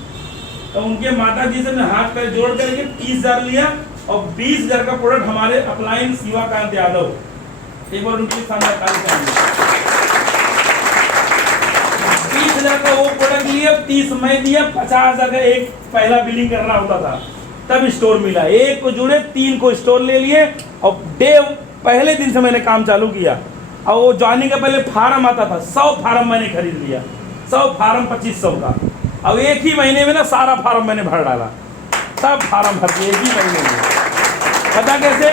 तो उनके माता जी से मैं हाथ पैर जोड़ करके 30,000 लिया और 20,000 का प्रोडक्ट हमारे अपलाइन शिवाकांत यादव, एक बार उनके सामने 20,000 का वो प्रोडक्ट लिया, 30 मैं दिया, 50,000 का एक पहला बिलिंग करना होता था, तब स्टोर मिला। 1 को जुड़े, 3 को स्टोर ले लिए और पहले दिन से मैंने काम चालू किया। और वो ज्वाइनिंग का पहले फार्म आता था, 100 फार्म मैंने खरीद लिया, 100 फार्म 2500 का। अब 1 ही महीने में ना सारा फार्म मैंने भर डाला, सब फार्म भर दिए 1 ही महीने में। पता कैसे?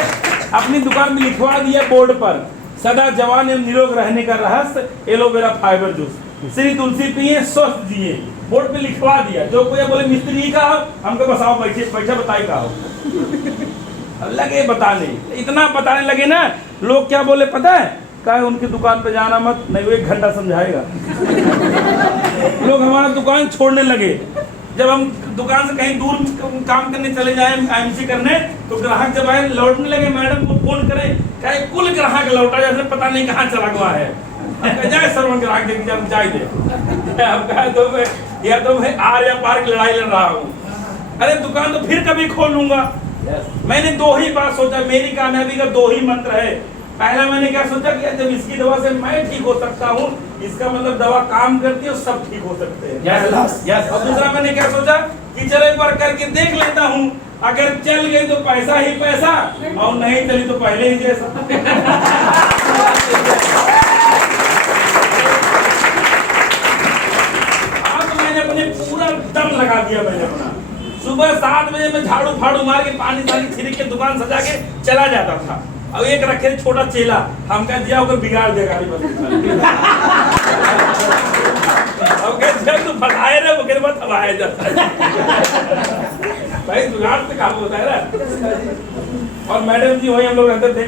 अपनी दुकान में लिखवा दिया बोर्ड पर, सदा जवान एवं निरोग रहने का रहस्य, एलोवेरा फाइबर जूस, श्री तुलसी पिए स्वस्थ जिए, बोर्ड पे लिखवा दिया। जो कोई बोले मिस्त्री का हमको बसाओ, पैसा बताई का हो। अब लगे बताने, इतना बताने लगे ना, लोग क्या बोले पता है? कहा उनकी दुकान पे जाना मत, नहीं वो 1 घंटा समझाएगा। लोग हमारा दुकान छोड़ने लगे। जब हम दुकान से कहीं दूर काम करने चले जाए, IMC करने, तो ग्राहक जब आए लौटने लगे, मैडम को फोन करें, कहे कुल ग्राहक लौटा, जैसे पता नहीं कहाँ चला गया है। जाए सर्वन ग्राहक जाए दे। अब कहा तो या तो मैं आर या पार की लड़ाई लड़ रहा हूँ। अरे दुकान तो फिर कभी खोल लूंगा। मैंने दो ही बात सोचा, मेरी कामयाबी का दो ही मंत्र है। पहला मैंने क्या सोचा कि जब इसकी दवा से मैं ठीक हो सकता हूँ, इसका मतलब दवा काम करती है और सब ठीक हो सकते हैं। यस। और दूसरा मैंने क्या सोचा कि चलो एक बार करके देख लेता हूँ, अगर चल गई तो पैसा ही पैसा, और नहीं चली तो पहले ही जैसा। आज मैंने अपने पूरा दम लगा दिया। मैंने अपना सुबह 7 बजे में झाड़ू फाड़ू मार के पानी छिड़क के दुकान सजा के चला जाता था। अब एक रखे छोटा चेला, हम कह दिया होकर बिगाड़ देगा। अब कह तू फटाए रहे वो मत हवाया जाता है। भाई जुगाड़ से काम होता है ना। और मैडम जी वही हम लोग रहते थे।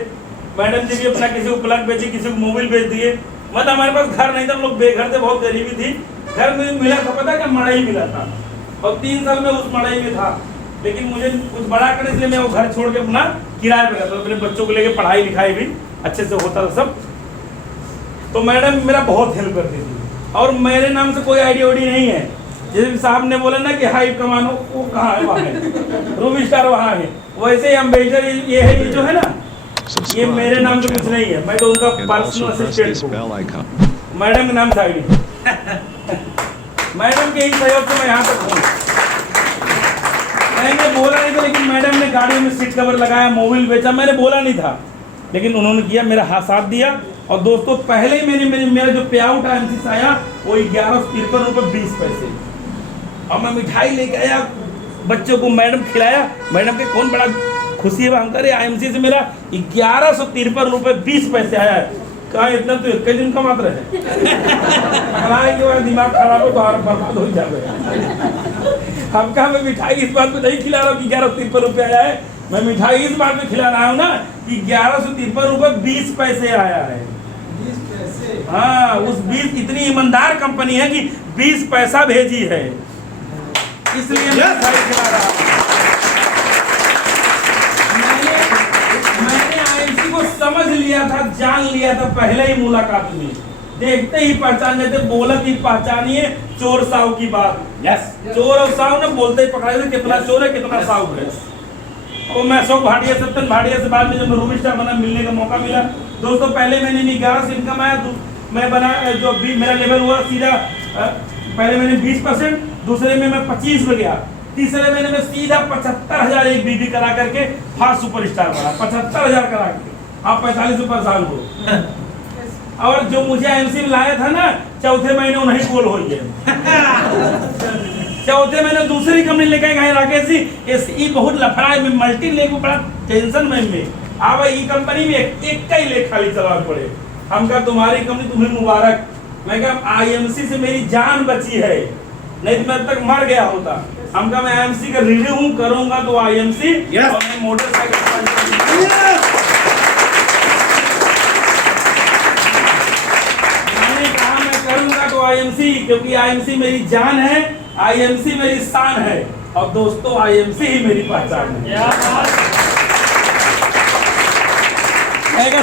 मैडम जी भी अपना किसी को प्लग बेची, किसी को मोबाइल बेच दिए। मतलब हमारे पास घर नहीं था, हम लोग बेघर थे, बहुत गरीबी थी। घर में मिला था, पता क्या, मड़ई मिला था, और 3 साल में उस मड़ई में था। लेकिन मुझे कुछ बड़ा करने इसलिए मैं वो घर छोड़ के अपना किराए पे रहता था। अपने बच्चों को लेके पढ़ाई लिखाई भी अच्छे से होता था सब। तो मैडम मेरा बहुत हेल्प करती थी, और मेरे नाम से कोई आईडी वाईडी नहीं है। जैसे साहब ने बोला ना कि हाई कमानो, वो कहाँ है, वहाँ है, रूबी स्टार वहाँ है। वैसे ही अम्बेडकर ये है, ये जो है ना, ये मेरे नाम से कुछ नहीं है, मैं तो उनका पर्सनल असिस्टेंट हूँ। मैडम का नाम था आईडी। मैडम के ही सहयोग से मैं यहाँ तक हूँ। मैंने बोला नहीं था, लेकिन मैडम ने गाड़ी में सीट कवर लगाया, मोबाइल बेचा, मैंने बोला नहीं था, लेकिन उन्होंने किया, मेरा हाथ साथ दिया। और दोस्तों पहले ही मेरा जो पे आउट IMC से आया वो 1153 रुपये 20 पैसे। और मैं मिठाई लेके आया, बच्चों को मैडम खिलाया। मैडम के कौन बड़ा खुशी है, हम करे IMC से मेरा 1153 रुपये 20 पैसे आया है। कहा इतना तो एक दिन का मात्र है। दिमाग खराब हो तो बर्बाद हो जाए। हम कहा मैं मिठाई इस बात पे नहीं खिला रहा हूँ कि 1153 रुपये आया है, मैं मिठाई इस बात पे खिला रहा हूँ ना कि 1153 रुपये 20 पैसे आया है। 20 पैसे? हाँ, उस 20 इतनी ईमानदार कंपनी है कि 20 पैसा भेजी है, इसलिए मैं मिठाई खिला रहा हूँ। मैंने IMC को समझ लिया था, जान लिया था पहले ही मुलाकात में, देखते ही पहचान लेते, बोलत ही पहचानिए चोर साहू की बात। यस। चोर और साहू ने बोलते ही पकड़ा देते, कितना चोर है कितना साहू है। और मैं अशोक भाटिया, सत्यन भाटिया से बाद में जब मैं रूबी स्टार बना, मिलने का मौका मिला। दोस्तों पहले मैंने 11 से इनकम आया, मैं बना जो भी मेरा लेवल हुआ सीधा, पहले मैंने 20%, दूसरे में मैं 25 पे गया, तीसरे महीने में सीधा 75,000 एक बीबी करा करके फास्ट सुपरस्टार बना। 75,000 करा के आप 45 ऊपर साल हो। और जो मुझे IMC में लाया था ना, चौथे महीने उन्हीं गोल हो गए। चौथे महीने दूसरी कंपनी लेके गए राकेश जी, ये बहुत लफड़ा है, मल्टी लेके बड़ा टेंशन में अब ई कंपनी में एक ही लेख खाली चला पड़े। हम कहा तुम्हारी कंपनी तुम्हें मुबारक। मैं कहा IMC से मेरी जान बची है, नहीं तो मैं तक मर गया होता। हम कहा मैं IMC का रिव्यू करूंगा तो IMC, और मैं मोटरसाइकिल तो IMC, क्योंकि IMC मेरी जान है, IMC मेरी शान है, और दोस्तों IMC ही मेरी पहचान है।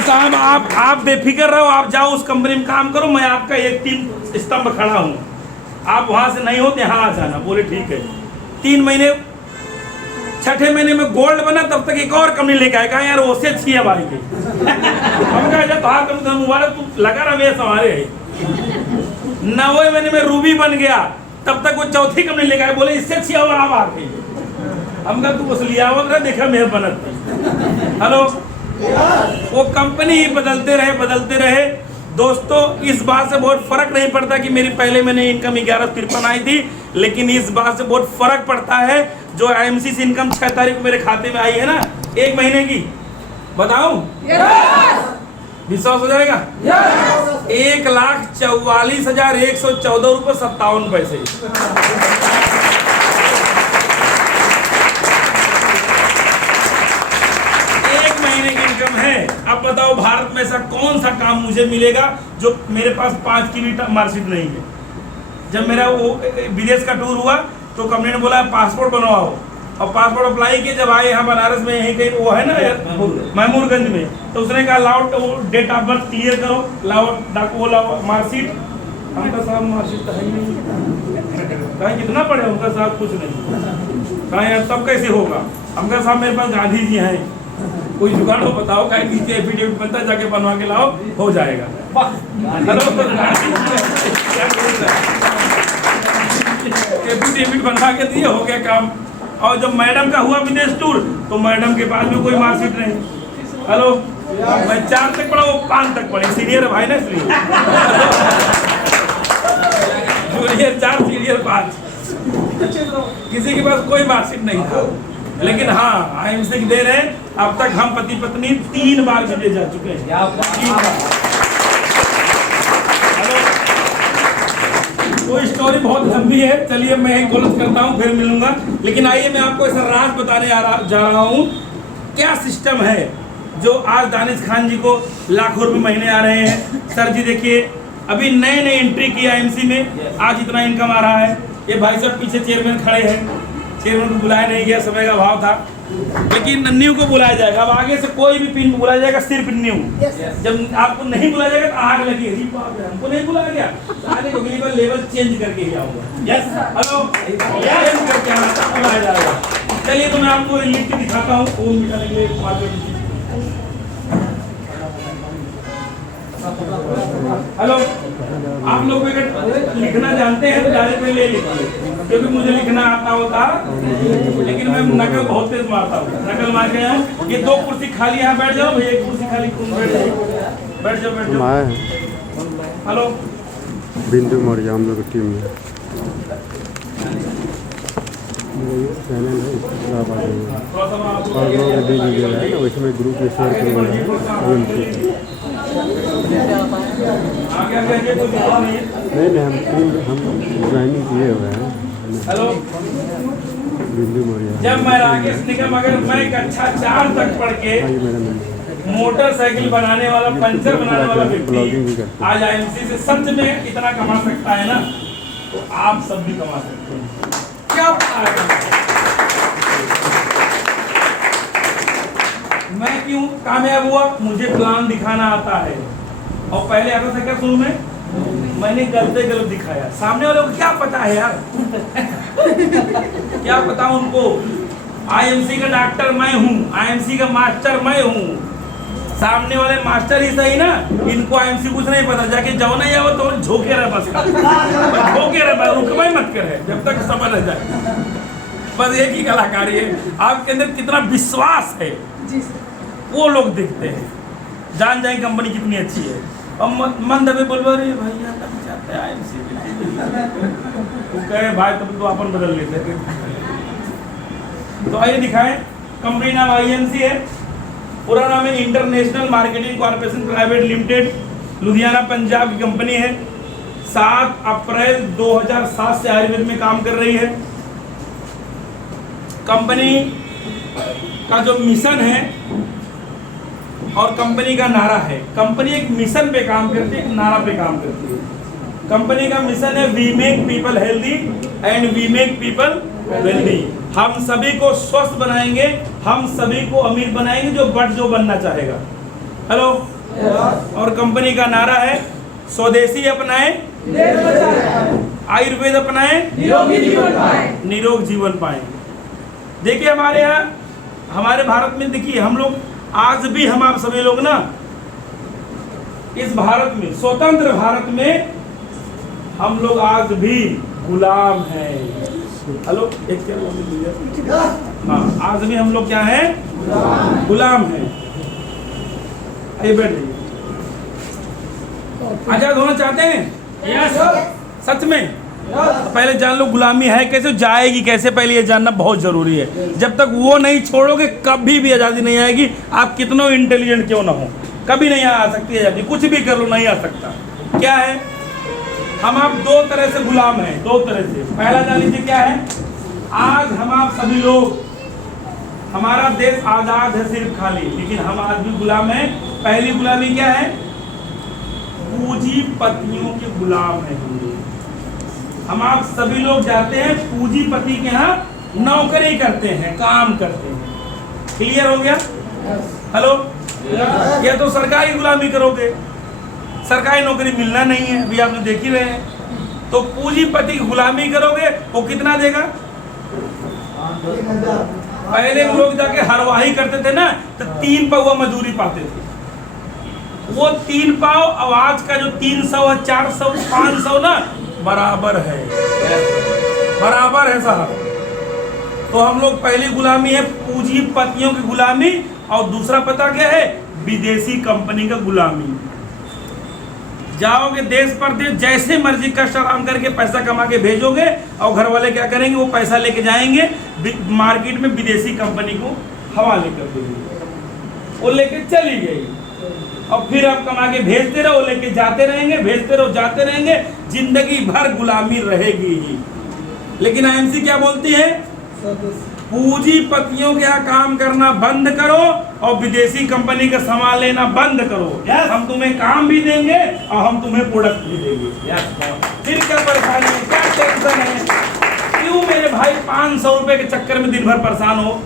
साहब आप बेफिक्र रहो, आप जाओ उस कंपनी में काम करो, मैं आपका एक 3 स्तंभ खड़ा हूँ, आप वहां से नहीं होते यहाँ आ जाना। बोले ठीक है। 3 महीने, छठे महीने में गोल्ड बना, तब तक एक और कंपनी लेके आए, कहा यार उससे अच्छी है भाई की। हम कहा जब तो कंपनी मुबारक, तू लगा रहा मेरे हमारे है। 9वें महीने में रूबी बन गया, तब तक वो चौथी कंपनी लेकर आए, बोले इससे अच्छी और आप आ गई। हम कहा तू बस लिया वगैरह देखा मेरे बनत। हेलो, वो कंपनी ही बदलते रहे। दोस्तों इस बात से बहुत फर्क नहीं पड़ता कि मेरी पहले महीने इनकम 1153 आई थी, लेकिन इस बात से बहुत फर्क पड़ता है जो IMC से इनकम 6 तारीख को मेरे खाते में आई है ना, 1 महीने की, बताऊं? विश्वास हो जाएगा? 1,44,114 रुपये 57 पैसे। एक महीने की इनकम है। अब बताओ भारत में ऐसा कौन सा काम मुझे मिलेगा जो मेरे पास 5 की भी मार्कशीट नहीं है। जब मेरा वो विदेश का टूर हुआ तो कंपनी ने बोला पासपोर्ट बनवाओ, और पासपोर्ट अप्लाई किए, जब आए यहाँ बनारस में, यहीं कहीं वो है ना महमूदगंज में, तो उसने कहा लाओ डेट ऑफ बर्थ क्लियर करो, लाओ वो लाओ मार्कशीट, हमका साहब मार्कशीट है ही नहीं, कहीं कितना पढ़े हमका साहब कुछ नहीं, कहीं यार तब कैसे होगा, हमका साहब मेरे पास गांधी जी हैं, कोई जुगाड़ हो बताओ, कहीं नीचे एफिडेविट बनता है, जाके बनवा के लाओ, हो जाएगा। एफिडेविट बनवा के दिए, हो गया काम। और जब मैडम का हुआ विदेश टूर, तो मैडम के पास भी कोई मार्कशीट नहीं। हेलो, मैं 4 तक पढ़ा, वो 5 तक पढ़ी, सीनियर है भाई ना, इसलिए जूनियर 4 सीनियर 5, किसी के पास कोई मार्कशीट नहीं था। लेकिन हाँ, IMC की देर है, अब तक हम पति पत्नी 3 बार विदेश जा चुके हैं, 3 बार। तो स्टोरी बहुत लंबी है, चलिए मैं एक क्लोज करता हूँ, फिर मिलूंगा। लेकिन आइए मैं आपको ऐसा राज बताने जा रहा हूँ, क्या सिस्टम है जो आज दानिश खान जी को लाखों रुपए महीने आ रहे हैं। सर जी देखिए, अभी नए एंट्री की IMC में, आज इतना इनकम आ रहा है। ये भाई साहब पीछे चेयरमैन खड़े हैं, चेयरमैन को बुलाया नहीं गया, समय का अभाव था, लेकिन न्यू को बुलाया जाएगा। अब आगे से कोई भी पिन बुलाया जाएगा, सिर्फ न्यू। जब आपको नहीं बुलाया जाएगा तो आग लगी, हमको नहीं बुलाया गया, आगे अगली बार लेवल चेंज करके ही आऊंगा। यस, हेलो, चेंज करके आना तब बुलाया जाएगा। चलिए तो मैं आपको लिख के दिखाता हूँ, फोन मिटाने के लिए। हेलो, आप लोग अगर लिखना जानते हैं तो डायरेक्ट में ले लीजिए, क्योंकि मुझे लिखना आता होता, लेकिन मैं नकल बहुत तेज मारता हूँ, नकल मार के आया हूँ। ये 2 कुर्सी खाली, यहाँ बैठ जाओ भैया, 1 कुर्सी खाली, बैठ जाओ। हेलो, बिंदु मौर्य हम लोग टीम में चैनल है, और लोग दे दीजिएगा ना, उसमें ग्रुप में शेयर करूँगा। नहीं हम ज्वाइनिंग किए हुए हैं। हेलो, बिंदु मौर्य। जब मैं राकेश निगम, अगर मैं कक्षा 4 तक पढ़ के मोटरसाइकिल बनाने वाला, पंचर बनाने वाला व्यक्ति आज IMC से सच में इतना कमा सकता है ना, तो आप सब भी कमा सकते हैं। क्या मैं क्यों कामयाब हुआ? मुझे प्लान दिखाना आता है, और पहले आता था क्या शुरू में, मैंने गलत दिखाया, सामने वालों को क्या पता है यार क्या पता उनको। IMC का डॉक्टर मैं हूँ, IMC का मास्टर मैं हूँ, सामने वाले मास्टर ही सही ना, इनको IMC कुछ नहीं पता, जाके जाओ नहीं आओ तो झोंके रहे, बस झोंके रहे, रुकवाई मत करे जब तक समझ आ जाए। बस एक ही कलाकारी है, आपके अंदर कितना विश्वास है वो लोग देखते हैं, जान जाए कंपनी कितनी अच्छी है। और मन दबे बोल रहे भैया तब चाहते हैं IMC, वो कहे भाई तब तो अपन बदल लेते। तो आइए दिखाएं, कंपनी नाम IMC है, पूरा नाम है international marketing corporation private limited, Ludhiana Punjab की कंपनी है। 7 अप्रैल 2007 से आयुर्वेद में काम कर रही है। कंपनी का जो मिशन है और कंपनी का नारा है, कंपनी एक मिशन पे काम करती है, एक नारा पे काम करती है। कंपनी का मिशन है we make people healthy and we make people wealthy. हम सभी को स्वस्थ बनाएंगे, हम सभी को अमीर बनाएंगे, जो बनना चाहेगा। हेलो, और कंपनी का नारा है स्वदेशी अपनाएं, आयुर्वेद अपनाएं, निरोग जीवन पाएं। देखिए हमारे यहाँ, हमारे भारत में, देखिए हम लोग आज भी, हम आप सभी लोग ना इस भारत में, स्वतंत्र भारत में हम लोग आज भी गुलाम हैं। हेलो, एक क्या बोल दीजिए, हाँ आज भी हम लोग क्या हैं, गुलाम हैं। आइए बैठ जाइए। आजाद होना चाहते हैं? यस। सच में? पहले जान लो गुलामी है कैसे, जाएगी कैसे, पहले ये जानना बहुत जरूरी है। जब तक वो नहीं छोड़ोगे कभी भी आज़ादी नहीं आएगी, आप कितना इंटेलिजेंट क्यों ना हो, कभी नहीं आ सकती आज़ादी, कुछ भी कर लो नहीं आ सकता। क्या है, हम आप 2 तरह से गुलाम हैं, 2 तरह से। पहला जान लीजिए क्या है, आज हम आप सभी लोग, हमारा देश आज़ाद है सिर्फ खाली, लेकिन हम आज भी गुलाम हैं। पहली गुलामी क्या है, पूंजीपतियों के गुलाम है हम आप सभी लोग जाते हैं पूंजीपति के यहाँ नौकरी करते हैं, काम करते हैं। क्लियर हो गया? हेलो, या तो सरकारी गुलामी करोगे, सरकारी नौकरी मिलना नहीं है, अभी आपने देख ही रहे हैं। तो पूंजीपति की गुलामी करोगे, वो कितना देगा? पहले लोग जाके हरवाही करते थे ना, तो 3 पौवा मजदूरी पाते थे। वो 3 पाव आवाज का जो 300 है, 400, 500 ना बराबर है, बराबर है साहब। तो हम लोग पहली गुलामी है पूंजीपतियों की गुलामी, और दूसरा पता क्या है? विदेशी कंपनी का गुलामी। जाओगे देश परदेश, जैसे मर्जी कष्ट आराम करके पैसा कमा के भेजोगे, और घर वाले क्या करेंगे? वो पैसा लेके जाएंगे मार्केट में, विदेशी कंपनी को हवाले कर देंगे। वो लेके चली गई, और फिर आप कमा के भेजते रहो, लेके जाते रहेंगे, भेजते रहो, जाते रहेंगे, जिंदगी भर गुलामी रहेगी ही। लेकिन आईएमसी क्या बोलती है? पूंजीपतियों के यहाँ काम करना बंद करो और विदेशी कंपनी का सामान लेना बंद करो। हम तुम्हें काम भी देंगे और हम तुम्हें प्रोडक्ट भी देंगे। फिर क्या परेशानी है, क्या टेंशन है? क्यों मेरे भाई 500 रुपए के चक्कर में दिन भर परेशान हो?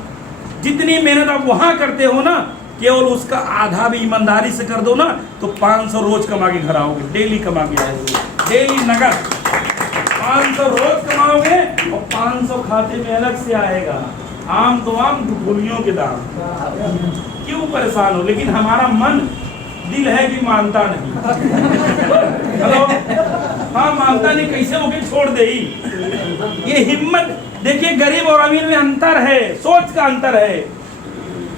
जितनी मेहनत आप वहां करते हो ना, केवल उसका आधा भी ईमानदारी से कर दो ना, तो 500 रोज कमा के घर आओगे, डेली कमा के आओगे, डेली नगद 500 रोज कमाओगे, और 500 खाते में अलग से आएगा। आम तो आम, गोलियों के दाम। क्यों परेशान हो? लेकिन हमारा मन दिल है कि मानता नहीं। हेलो, हाँ मानता नहीं, कैसे होके छोड़ दे ही। ये हिम्मत देखिए, गरीब और अमीर में अंतर है, सोच का अंतर है।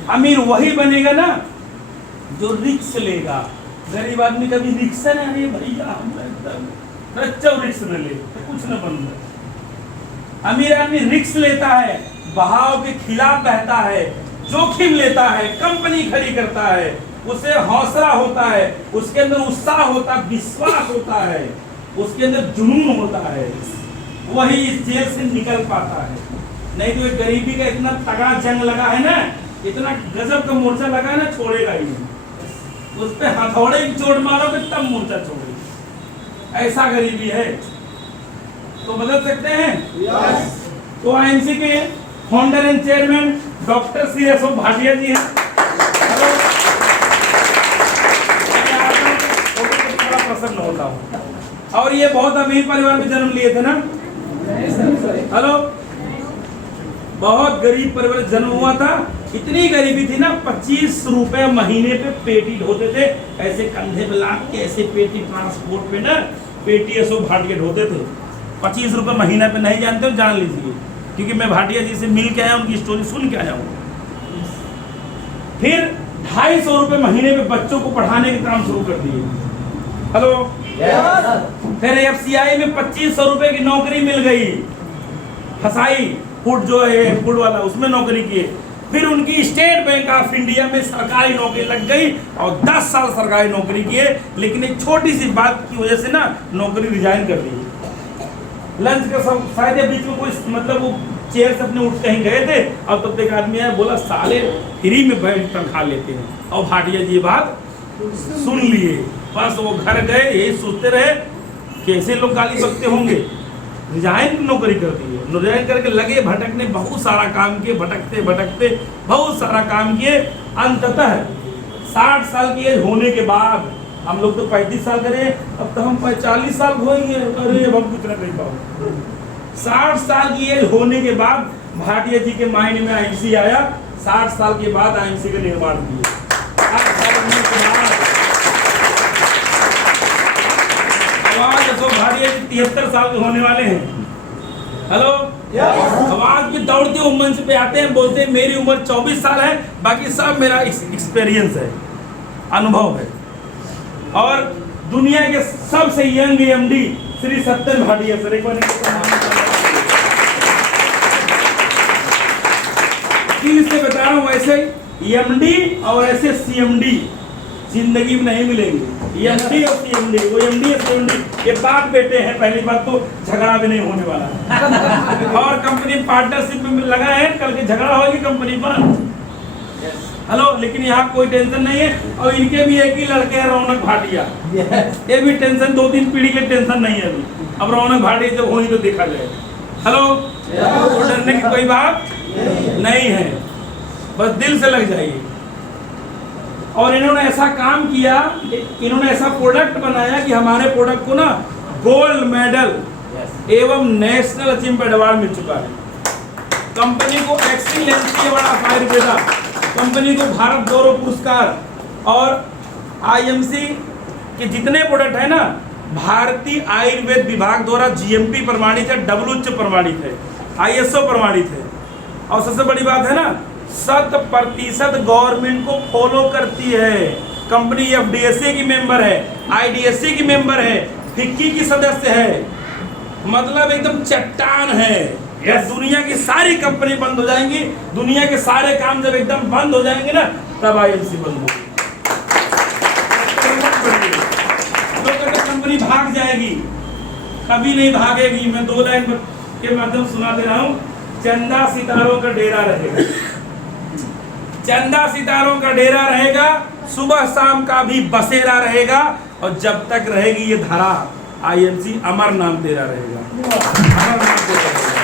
अमीर वही बनेगा ना जो रिक्स लेगा। गरीब आदमी कभी रिक्स ना, अरे भैया रिक्स न ले तो कुछ न बन रहा। अमीर आदमी रिक्स लेता है, बहाव के खिलाफ बहता है, जोखिम लेता है, कंपनी खड़ी करता है, उसे हौसला होता है, उसके अंदर उत्साह होता है, विश्वास होता है, उसके अंदर जुनून होता है, वही इस जेल से निकल पाता है। नहीं तो गरीबी का इतना तगड़ा जंग लगा है ना, इतना गजब का मोर्चा लगा है ना, छोड़ेगा ही नहीं। उस पर हथौड़े की चोट मारोगे तब मोर्चा छोड़ेगा, ऐसा गरीबी है। तो बदल सकते हैं। तो आईएमसी के founder and chairman doctor CSO Bhatia ji हैं। बड़ा प्रसन्न होता हूँ। और ये बहुत अमीर परिवार में जन्म लिए थे ना? हेलो, बहुत गरीब परिवार में जन्म हुआ था। इतनी गरीबी थी ना, 25 रुपए महीने पे पेटी ढोते थे, ऐसे कंधे पे लाद के, ऐसे पेटी ट्रांसपोर्ट पे ना पेटी ऐसो भाटिया ढोते थे। 25 रुपए महीना पे नहीं जानते हो, जान लीजिए, क्योंकि मैं भाटिया जी से मिल के आया, उनकी स्टोरी सुन के आया हूँ। फिर 250 रुपए महीने पे बच्चों को पढ़ाने के काम शुरू कर दिए। हेलो, फिर FCI में 2500 रुपए की नौकरी मिल गई, फसाई फूड जो है फूड वाला, उसमें नौकरी किए। फिर उनकी स्टेट बैंक ऑफ इंडिया में सरकारी नौकरी लग गई, और 10 साल सरकारी नौकरी किए। लेकिन एक छोटी सी बात की वजह से ना नौकरी रिजाइन कर दी। लंच का सब शायद बीच में कोई मतलब वो चेयर से अपने उठ कहीं गए थे, और तब तक आदमी आया, बोला साले फ्री में बैठ तनख्वाह लेते हैं। और भाटिया जी बात सुन लिए, बस वो घर गए, यही सोचते रहे कैसे लोग गाली बकते होंगे। रिजाइन नौकरी कर दी है, रिजाइन करके लगे भटकने, बहुत सारा काम किए, भटकते भटकते बहुत सारा काम किए। अंततः 60 साल की एज होने के बाद, हम लोग तो 35 साल करे, अब तो हम 40 साल होंगे, अरे हम कुछ नहीं पाओ। 60 साल की एज होने के बाद भाटिया जी के माइंड में आईएमसी आया। 60 साल के बाद आईएमसी का निर्माण किया। 60 साल होने के बाद भाटिया जी 73 साल के होने वाले हैं। हेलो, आवाज में दौड़ते हुए मंच पे आते हैं, बोलते हैं मेरी उम्र 24 साल है, बाकी सब मेरा एक्सपीरियंस है, अनुभव है। और दुनिया के सबसे young MD Shri Satyan Bhatia sir, एक बार से बता रहा हूँ, ऐसे MD और ऐसे CMD जिंदगी में नहीं मिलेंगे। MD और CMD, वो MD और CMD ये बाप बेटे हैं। पहली बात तो झगड़ा भी नहीं होने वाला और कंपनी पार्टनरशिप में लगा है, कल के झगड़ा होगी कंपनी पर। हेलो, लेकिन यहाँ कोई टेंशन नहीं है। और इनके भी एक ही लड़के हैं, रौनक भाटिया। ये भी टेंशन 2-3 पीढ़ी के टेंशन नहीं है अभी। अब रौनक भाटिया जब होगी तो देखा जाए। हेलो, डरने की कोई बात नहीं है, बस दिल से लग जाइए। और इन्होंने ऐसा काम किया, इन्होंने ऐसा प्रोडक्ट बनाया कि हमारे प्रोडक्ट को ना गोल्ड मेडल एवं नेशनल अचीवमेंट अवार्ड मिल चुका है। कंपनी को एक्सीलेंसी अवार्ड आयुर्वेदा, कंपनी को भारत गौरव पुरस्कार, और आईएमसी के जितने प्रोडक्ट है ना भारतीय आयुर्वेद विभाग द्वारा जीएमपी प्रमाणित है, डब्ल्यूएचओ प्रमाणित है, आईएसओ प्रमाणित है। और सबसे बड़ी बात है ना 100% गवर्नमेंट को फॉलो करती है। कंपनी एफडीएसए की मेंबर है, आईडीएसए की मेंबर है, फिक्की की सदस्य है, मतलब एकदम चट्टान है। yes. दुनिया की सारी कंपनी बंद हो जाएंगी, दुनिया के सारे काम जब एकदम बंद हो जाएंगे ना तब आईएमसी बंद होगी। कंपनी भाग जाएगी, कभी नहीं भागेगी। मैं 2 लाइन के माध्यम सुना दे रहा हूँ। चंदा सितारों का डेरा रहेगा, चंदा सितारों का डेरा रहेगा, सुबह शाम का भी बसेरा रहेगा, और जब तक रहेगी ये धरा आईएमसी अमर नाम तेरा रहेगा, अमर नाम तेरा रहेगा।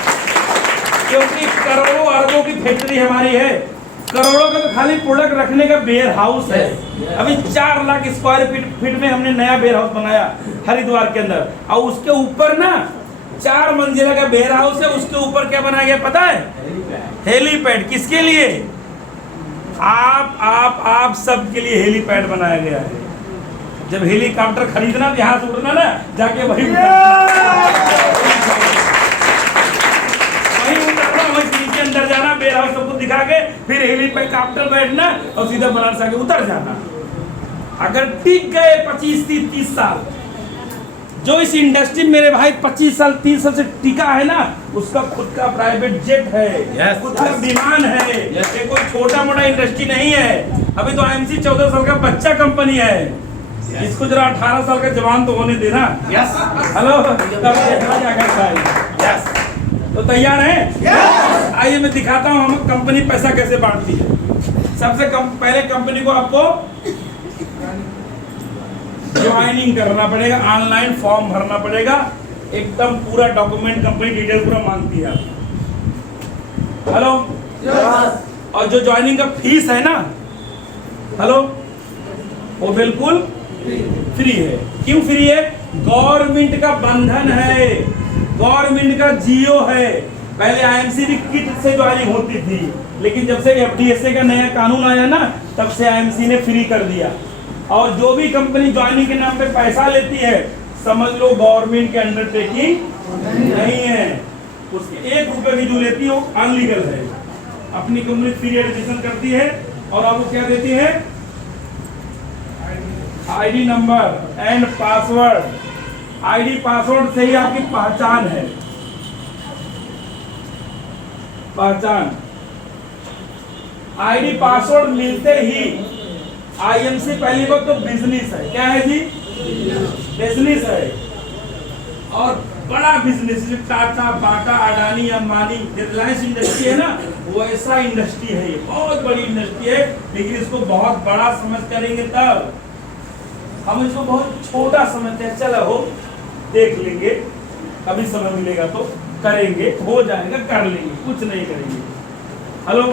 क्योंकि करोड़ों अरबों की फैक्ट्री हमारी है, करोड़ों का तो खाली प्रोडक्ट रखने का वेयर हाउस है। अभी 4 लाख स्क्वायर फीट में हमने नया वेयर हाउस बनाया हरिद्वार के अंदर, और उसके ऊपर ना 4 मंजिला का वेयर हाउस है। उसके ऊपर क्या बनाया गया पता है? हेलीपैड। किसके लिए? आप सब के लिए हेलीपैड बनाया गया है। जब हेलीकॉप्टर खरीदना तो यहाँ से उड़ना ना, जाके वही नीचे अंदर जाना, वेयर हाउस सबको दिखा के फिर हेलीकॉप्टर बैठना और सीधा बनारस आके उतर जाना। अगर टिक गए 25-30 साल, जो इस इंडस्ट्री में मेरे भाई 25 साल 30 साल से टिका है ना, उसका खुद का प्राइवेट जेट है, खुद का विमान है। ये कोई छोटा मोटा इंडस्ट्री नहीं है। अभी तो आईएमसी 14 साल का बच्चा कंपनी है, इसको जरा 18 साल का जवान तो होने देना। हेलो, तब देखा जा करता है। तो तैयार है? आइए मैं दिखाता हूँ हम कंपनी पैसा कैसे बांटती है। सबसे पहले कंपनी को आपको ज्वाइनिंग करना पड़ेगा, ऑनलाइन फॉर्म भरना पड़ेगा, एकदम पूरा डॉक्यूमेंट कंपनी डिटेल पूरा मांगती है। हेलो, और जो ज्वाइनिंग का फीस है ना, हेलो, वो बिल्कुल फ्री है। क्यों फ्री है? गवर्नमेंट का बंधन है, गवर्नमेंट का जियो है। पहले आईएमसी की किट से ज्वाइनिंग होती थी, लेकिन जब से एफडीएसए का नया कानून आया ना, तब से आईएमसी ने फ्री कर दिया। और जो भी कंपनी ज्वाइनिंग के नाम पे पैसा लेती है, समझ लो गवर्नमेंट के अंडरटेकिंग नहीं है। उसके 1 रुपए भी जो लेती है वो अनलीगल है। अपनी कंपनी फ्री रजिस्ट्रेशन करती है और आपको क्या देती है? ID number and password. ID password से ही आपकी पहचान है, पहचान। आईडी पासवर्ड मिलते ही आईएमसी पहली बात तो बिजनेस है। क्या है जी? बिजनेस है, और बड़ा बिजनेस। टाटा, बाटा, अडानी, अंबानी, रिलायंस इंडस्ट्री है ना, वो ऐसा इंडस्ट्री है, ये बहुत बड़ी इंडस्ट्री है। लेकिन इसको बहुत बड़ा समझ करेंगे तब, हम इसको बहुत छोटा समझते हैं। चलो हो देख लेंगे, कभी समय मिलेगा तो करेंगे, हो जाएगा, कर लेंगे, कुछ नहीं करेंगे। हेलो,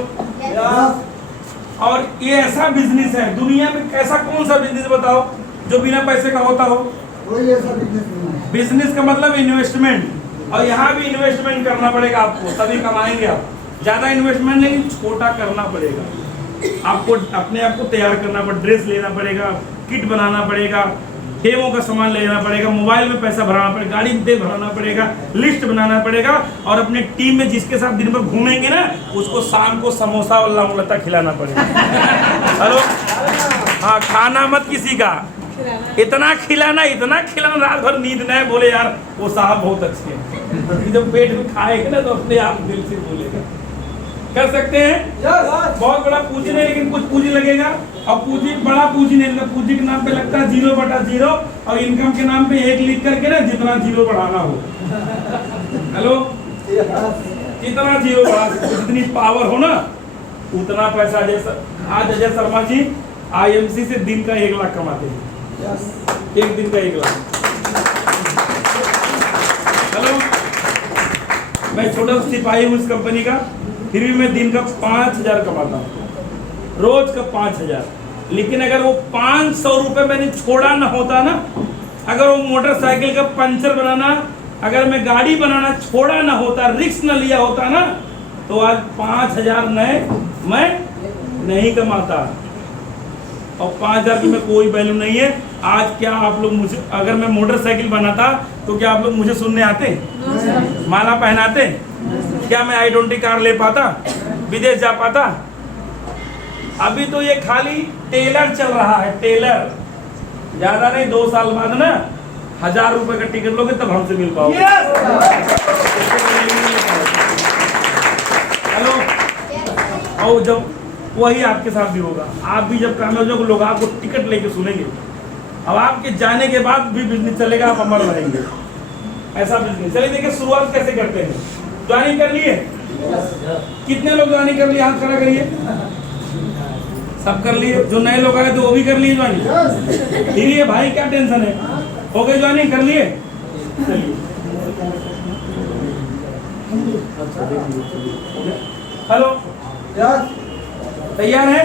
और ये ऐसा बिजनेस है दुनिया में, कैसा कौन सा बिजनेस बताओ जो बिना पैसे का होता हो? कोई ऐसा बिजनेस का मतलब इन्वेस्टमेंट, और यहाँ भी इन्वेस्टमेंट करना पड़ेगा आपको, तभी कमाएंगे आप। ज्यादा इन्वेस्टमेंट नहीं, छोटा करना पड़ेगा आपको। अपने आप को तैयार करना पड़ेगा, ड्रेस लेना पड़ेगा, किट बनाना पड़ेगा, हेमो का सामान लेना पड़ेगा, मोबाइल में पैसा भराना पड़ेगा, गाड़ी में तेल भराना पड़ेगा, लिस्ट बनाना पड़ेगा, और अपने टीम में जिसके साथ दिन भर घूमेंगे ना, उसको शाम को समोसा और लौंगलता खिलाना पड़ेगा। हेलो, हाँ, खाना मत किसी का, इतना खिलाना रात भर नींद न बोले यार वो साहब बहुत अच्छे हैं। जब पेट में खाएगा ना तो अपने आप दिल से बोलेगा। कर सकते हैं? बहुत बड़ा पूंजी नहीं, लेकिन कुछ पूंजी लगेगा, और पूंजी बड़ा पूंजी नहीं लगता। पूंजी के नाम पे लगता है 0/0, और इनकम के नाम पे 1 लिख करके ना जितना 0 बढ़ाना हो। हेलो, जितना 0 बढ़ा सकते, जितनी पावर हो ना उतना पैसा। जैसा आज अजय शर्मा जी आईएमसी से दिन का 1 लाख कमाते हैं, एक दिन का 1 लाख। हेलो, मैं छोटा सिपाही हूँ इस कंपनी का, फिर भी मैं दिन का 5000 कमाता हूँ, रोज का 5000। लेकिन अगर वो 500 रुपये मैंने छोड़ा ना होता ना, अगर वो मोटरसाइकिल का पंचर बनाना, अगर मैं गाड़ी बनाना छोड़ा ना होता, रिस्क ना लिया होता ना, तो आज 5,000 नए मैं नहीं कमाता। और 5,000 की में कोई वैल्यू नहीं है। आज क्या आप लोग मुझे, अगर मैं मोटरसाइकिल बनाता तो क्या आप लोग मुझे सुनने आते, माला पहनाते? क्या मैं i20 कार ले पाता, विदेश जा पाता? अभी तो ये खाली टेलर चल रहा है, टेलर। ज्यादा नहीं, 2 साल बाद ना 1,000 रुपए का टिकट लोगे तब हमसे मिल पाओगे। हेलो। और जब वही आपके साथ भी होगा, आप भी जब कामयाब हो जाओगे, लोग आपको टिकट लेके सुनेंगे। अब आपके जाने के बाद भी बिजनेस चलेगा, आप अमर रहेंगे। ऐसा बिजनेस। चलिए देखिए शुरुआत कैसे करते हैं। ज्वाइनिंग कर लिए? कितने लोग ज्वाइनिंग कर लिए? हाथ खड़ा करिए। सब कर लिए? जो नए लोग आए थे वो भी कर लिए ज्वाइनिंग? फिर ये भाई क्या टेंशन है, हो गई ज्वाइनिंग? कर लिए? चलिए। हेलो, तैयार है?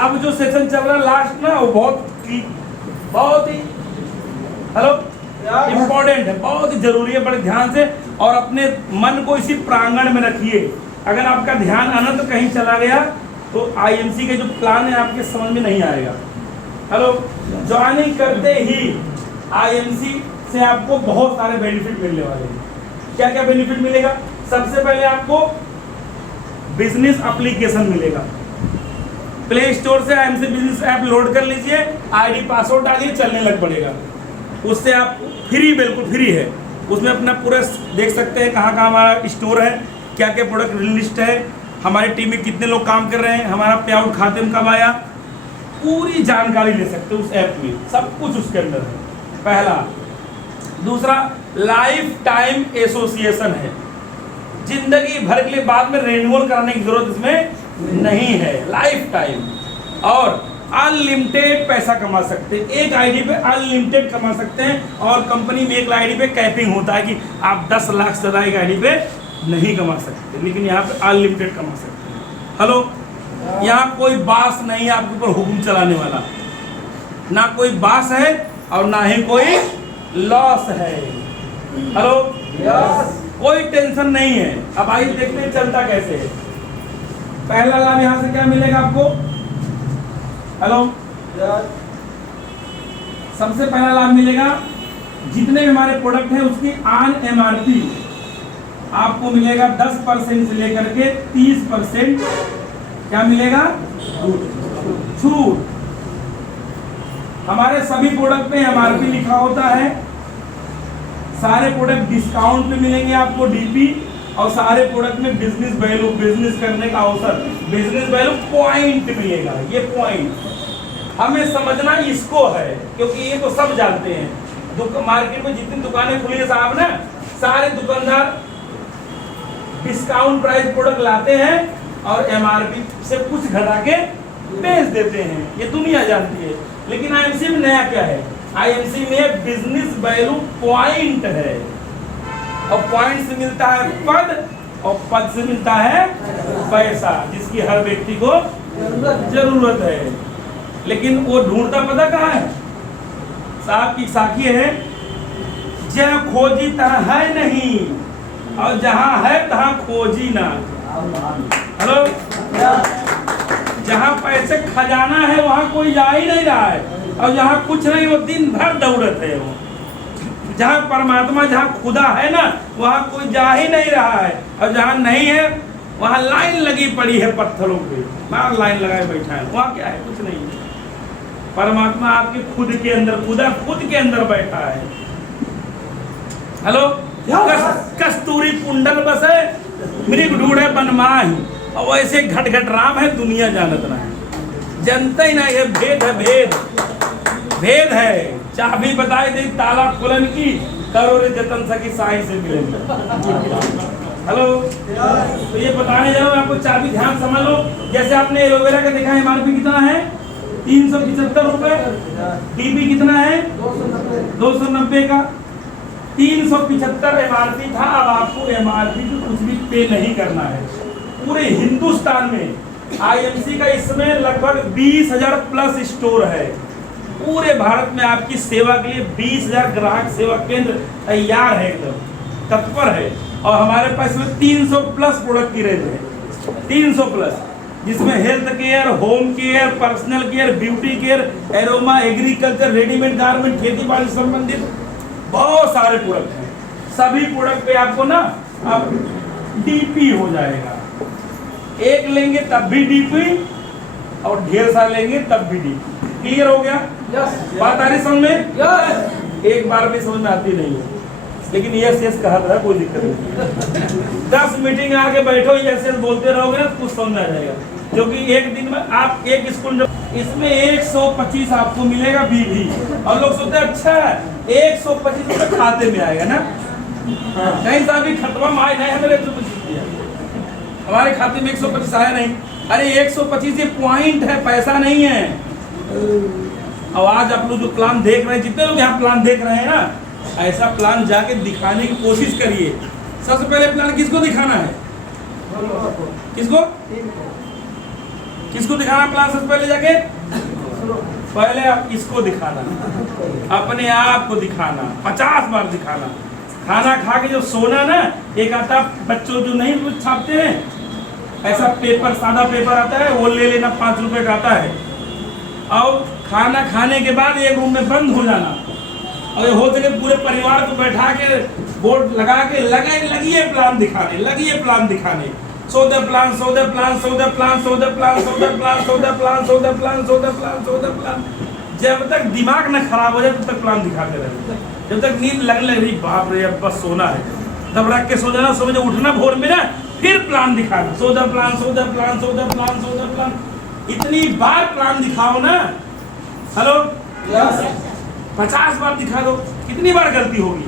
अब जो सेशन चल रहा है लास्ट ना, वो बहुत ही हेलो इम्पोर्टेंट है, बहुत ही जरूरी है। बड़े ध्यान से और अपने मन को इसी प्रांगण में रखिए। अगर आपका ध्यान अनंत कहीं चला गया तो आईएमसी के जो प्लान है आपके समझ में नहीं आएगा। हेलो, ज्वाइनिंग करते ही आईएमसी से आपको बहुत सारे बेनिफिट मिलने वाले हैं। क्या क्या बेनिफिट मिलेगा? सबसे पहले आपको बिजनेस एप्लीकेशन मिलेगा। प्ले स्टोर से आईएमसी बिजनेस ऐप लोड कर लीजिए, आईडी पासवर्ड डालिए, चलने लग पड़ेगा। उससे आप फ्री, बिल्कुल फ्री है। उसमें अपना पूरा देख सकते हैं कहाँ कहाँ हमारा स्टोर है, क्या क्या प्रोडक्ट लिस्ट है, हमारी टीम में कितने लोग काम कर रहे हैं, हमारा पे आउट खाते में कब आया, पूरी जानकारी ले सकते हैं उस ऐप में। सब कुछ उसके अंदर है, पहला। दूसरा, लाइफ टाइम एसोसिएशन है। जिंदगी भर के लिए बाद में रिन्यूअल कराने की जरूरत इसमें नहीं है, लाइफ टाइम। और अनलिमिटेड पैसा कमा सकते हैं, एक आईडी पे अनलिमिटेड कमा सकते हैं। और कंपनी में एक आईडी पे कैपिंग होता है कि आप 10 लाख से ज़्यादा एक आईडी पे नहीं कमा सकते, लेकिन यहाँ पे अनलिमिटेड कमा सकते हैं। हेलो, यहाँ कोई बास नहीं है आपके ऊपर हुक्म चलाने वाला, ना कोई बास है और ना ही कोई लॉस है। हेलो, कोई टेंशन नहीं है। अब आइए देखते हैं चलता कैसे है। पहला लाभ यहाँ से क्या मिलेगा आपको? हेलो, सबसे पहला लाभ मिलेगा, जितने भी हमारे प्रोडक्ट हैं उसकी ऑन एमआरपी आपको मिलेगा 10% से लेकर के 30% क्या मिलेगा? छूट। हमारे सभी प्रोडक्ट पे एमआरपी लिखा होता है। सारे प्रोडक्ट डिस्काउंट पे मिलेंगे आपको, डीपी। और सारे प्रोडक्ट में बिजनेस वैल्यू, बिजनेस करने का अवसर, बिजनेस वैल्यू पॉइंट मिलेगा। ये पॉइंट हमें समझना इसको है, क्योंकि ये तो सब जानते हैं। मार्केट में जितनी दुकानें खुली है साहब ना, सारे दुकानदार डिस्काउंट प्राइस प्रोडक्ट लाते हैं और एमआरपी से कुछ घटा के बेच देते हैं। ये दुनिया जानती है। लेकिन आईएमसी में नया क्या है? आईएमसी में बिजनेस वैल्यू पॉइंट है, और पॉइंट से मिलता है पद, और पद से मिलता है पैसा, जिसकी हर व्यक्ति को जरूरत है। लेकिन वो ढूंढता पता कहाँ है? साहब की साखी है, जहाँ खोजी तहाँ है नहीं, और जहाँ है तहाँ खोजी ना। हेलो, जहाँ पैसे खजाना है वहाँ कोई जा ही नहीं रहा है, और जहाँ कुछ नहीं वो दिन भर दौड़त है। वो जहाँ परमात्मा, जहाँ खुदा है ना, वहाँ कोई जा ही नहीं रहा है। और जहाँ नहीं है वहाँ लाइन लगी पड़ी है पत्थरों पे, बाहर लाइन लगाए बैठा है। वहाँ क्या है? कुछ नहीं है। परमात्मा आपके खुद के अंदर, खुदा खुद के अंदर बैठा है। हेलो, कस्तूरी कुंडल बसे मृग ढूंढे बनमाही, और वैसे घट घट राम है दुनिया जानत ना है, जनता ही ना। ये भेद है, भेद भेद है। चाबी बताई दी ताला खुलन की, करो रे जतन सकी साई से मिलेंगे। हेलो, तो ये बताने जा रहा हूँ आपको, चाबी ध्यान समझ लो। जैसे आपने एलोवेरा का देखा, एमआरपी कितना है? 375 रुपए। डीपी कितना है? 290 का। 375 एमआरपी था। अब आपको एमआरपी को कुछ भी पे नहीं करना है। पूरे हिंदुस्तान में आईएमसी का इसमें लगभग 20,000 प्लस स्टोर है। पूरे भारत में आपकी सेवा के लिए 20,000 ग्राहक सेवा केंद्र तैयार है, एकदम तत्पर है। और हमारे पास में 300 प्लस प्रोडक्ट की रेंज है, 300 प्लस, जिसमें health care, home care, personal care, beauty care, aroma, agriculture, readymade garment, खेती बाड़ी से संबंधित बहुत सारे प्रोडक्ट हैं। सभी प्रोडक्ट पे आपको ना अब डीपी हो जाएगा। एक लेंगे तब भी डीपी और ढेर सारे लेंगे तब भी डीपी। क्लियर हो गया? बात आ रही समझ में? एक बार भी समझ में आती नहीं है, लेकिन यस यस कहा था, कोई दिक्कत नहीं। 10 मीटिंग में आके बैठो, यस यस बोलते रहोगे ना, कुछ समझ आ जाएगा। क्योंकि एक दिन में आप एक स्कूल जो इसमें 125 आपको मिलेगा बीवी, और लोग सोचते हैं अच्छा 125 रुपये खाते में आएगा ना। कहीं सा भी खतवा माए नहीं, हमें 125 दिया, हमारे खाते में 125 आया नहीं। अरे 125 ये पॉइंट है, पैसा नहीं है। अब आज आप लोग जो प्लान देख रहे हैं, जितने लोग यहाँ प्लान देख रहे हैं ना, ऐसा प्लान जाके दिखाने की कोशिश करिए। सबसे पहले प्लान किसको दिखाना है? किसको किसको दिखाना प्लान? सबसे पहले जाके पहले आप इसको दिखाना, अपने आप को दिखाना, 50 बार दिखाना। खाना खा के जो सोना ना, एक आता बच्चों जो नहीं कुछ छापते हैं, ऐसा पेपर, सादा पेपर आता है, वो ले लेना, 5 रुपए का आता है। और खाना खाने के बाद एक रूम में बंद हो जाना, और हो सके पूरे परिवार को बैठा के बोर्ड लगा के लगिए प्लान दिखाने, लगिए प्लान दिखाने। So the plan, so the plan, so the plan, so the plan, so the plan, so the plan, so the plan, so the plan, so the plan. जब तक दिमाग न खराब हो जाए तब तक प्लान दिखाते रहे। जब तक नींद लगने लगी, बाप रे अब बस सोना है, तब रख के सो जाना, समझो उठना भोर में ना, फिर प्लान दिखाना। So the plan, so the plan, so the plan, so the plan. इतनी बार प्लान दिखाओ ना, हेलो, 50 बार दिखा दो, कितनी बार गलती होगी?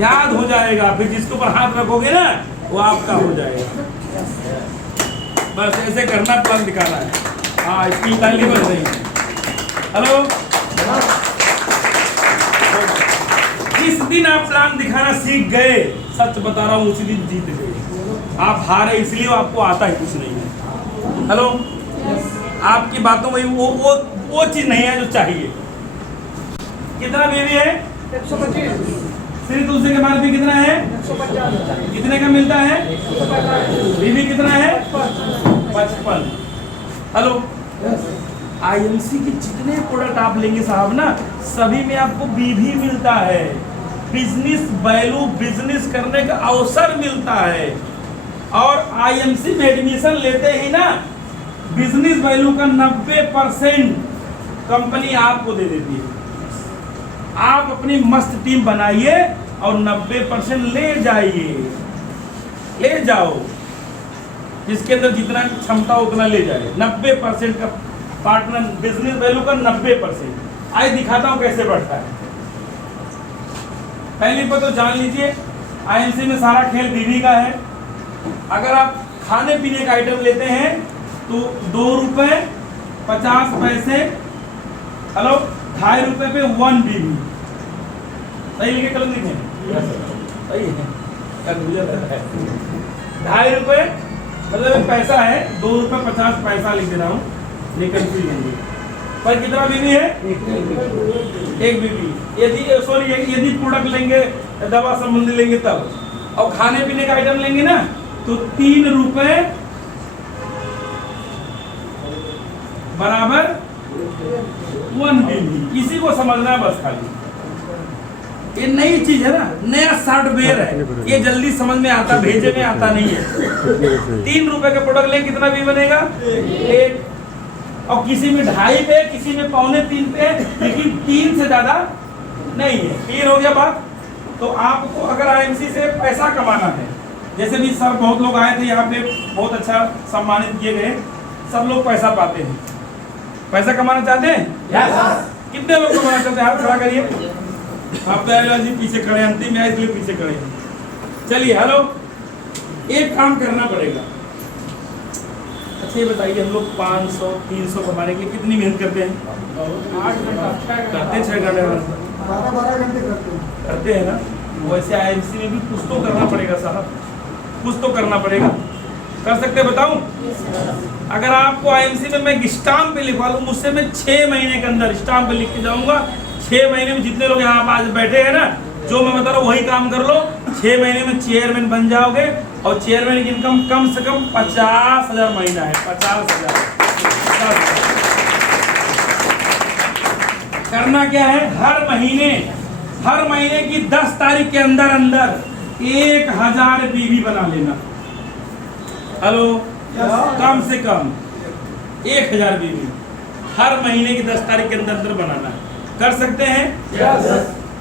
याद हो जाएगा। फिर जिसके ऊपर हाथ रखोगे ना, वो आपका हो जाएगा। बस ऐसे करना, प्लान दिखाना है। हाँ, इसकी ताली बन रही है। हेलो, जिस दिन आप प्लान दिखाना सीख गए, सच बता रहा हूँ, उसी दिन जीत गए। आप हारे इसलिए आपको आता ही कुछ नहीं है। हेलो, आपकी बातों में वो चीज नहीं है जो चाहिए। कितना बेबी है? 125। श्री तुलसी के मार्ग कितना है? 150। कितने का मिलता है? बीबी कितना है? 55। हेलो, आईएमसी के जितने प्रोडक्ट आप लेंगे साहब ना, सभी में आपको बीबी मिलता है। बिजनेस वैल्यू, बिजनेस करने का अवसर मिलता है। और आईएमसी में एडमिशन लेते ही ना, बिजनेस वैल्यू का 90% कंपनी आपको दे देती है। आप अपनी मस्त टीम बनाइए और 90% ले जाइए, ले जाओ, जिसके अंदर जितना क्षमता उतना ले जाए। 90% का पार्टनर, बिजनेस वैल्यू का 90%। आज दिखाता हूं कैसे बढ़ता है। पहली बात तो जान लीजिए, आईएमसी में सारा खेल बीवी का है। अगर आप खाने पीने का आइटम लेते हैं तो 2 रुपए 50 पैसे, हेलो, 2.5 रुपए पे 1 बीबी। सही लिखे, कलम लिखे? सही है, 2.5 रुपए मतलब पैसा है, 2 रुपए 50 पैसा लिख दे रहा हूँ, नहीं कंफ्यूज होंगे। पर कितना बीबी है? एक बीबी। यदि प्रोडक्ट लेंगे, दवा संबंधी लेंगे तब, और खाने पीने का आइटम लेंगे ना, तो 3 रुपए बराबर 1 बीबी। इसी को समझना है बस खाली। ये नई चीज है ना, नया सॉफ्टवेयर है, ये जल्दी समझ में आता, भेजे में आता नहीं है। 3 रुपए का प्रोडक्ट लें, कितना भी बनेगा? 1। और किसी में 2.5 पे, किसी में 2.25 पे, लेकिन 3 से ज्यादा नहीं है। क्लियर हो गया बात? तो आपको अगर आईएमसी से पैसा कमाना है, जैसे भी सर बहुत लोग आए थे यहाँ पे, बहुत अच्छा सम्मानित किए गए, सब लोग पैसा पाते हैं। पैसा कमाना चाहते हैं? yes. कितने लोग कमाना चाहते हैं? हाथ खड़ा करिए। आप तो जी पीछे खड़े, अंतिम है इसलिए पीछे खड़े हैं। चलिए, हेलो, एक काम करना पड़ेगा। अच्छा ये बताइए, हम लोग 500 300 कमाने के लिए कितनी मेहनत करते हैं? 8 घंटा करते हैं, 6 घंटे 12 घंटे करते हैं ना। वैसे आईएमसी में भी कुछ तो करना पड़ेगा साहब, कुछ तो करना पड़ेगा। कर सकते बताऊं? अगर आपको आईएमसी में मैं स्टाम्प पे लिखवा लूं, मुझसे मैं 6 महीने के अंदर स्टाम्प पे लिख के जाऊंगा। 6 महीने में जितने लोग यहाँ आज बैठे हैं ना, जो मैं बता रहा हूँ वही काम कर लो, 6 महीने में चेयरमैन बन जाओगे। और चेयरमैन की इनकम कम से कम 50,000 महीना है। 50,000। करना क्या है, हर महीने की 10 तारीख के अंदर 1000 बीवी बना लेना। हेलो, कम से कम 1000 बीवी हर महीने की 10 तारीख के अंदर बनाना है। कर सकते हैं?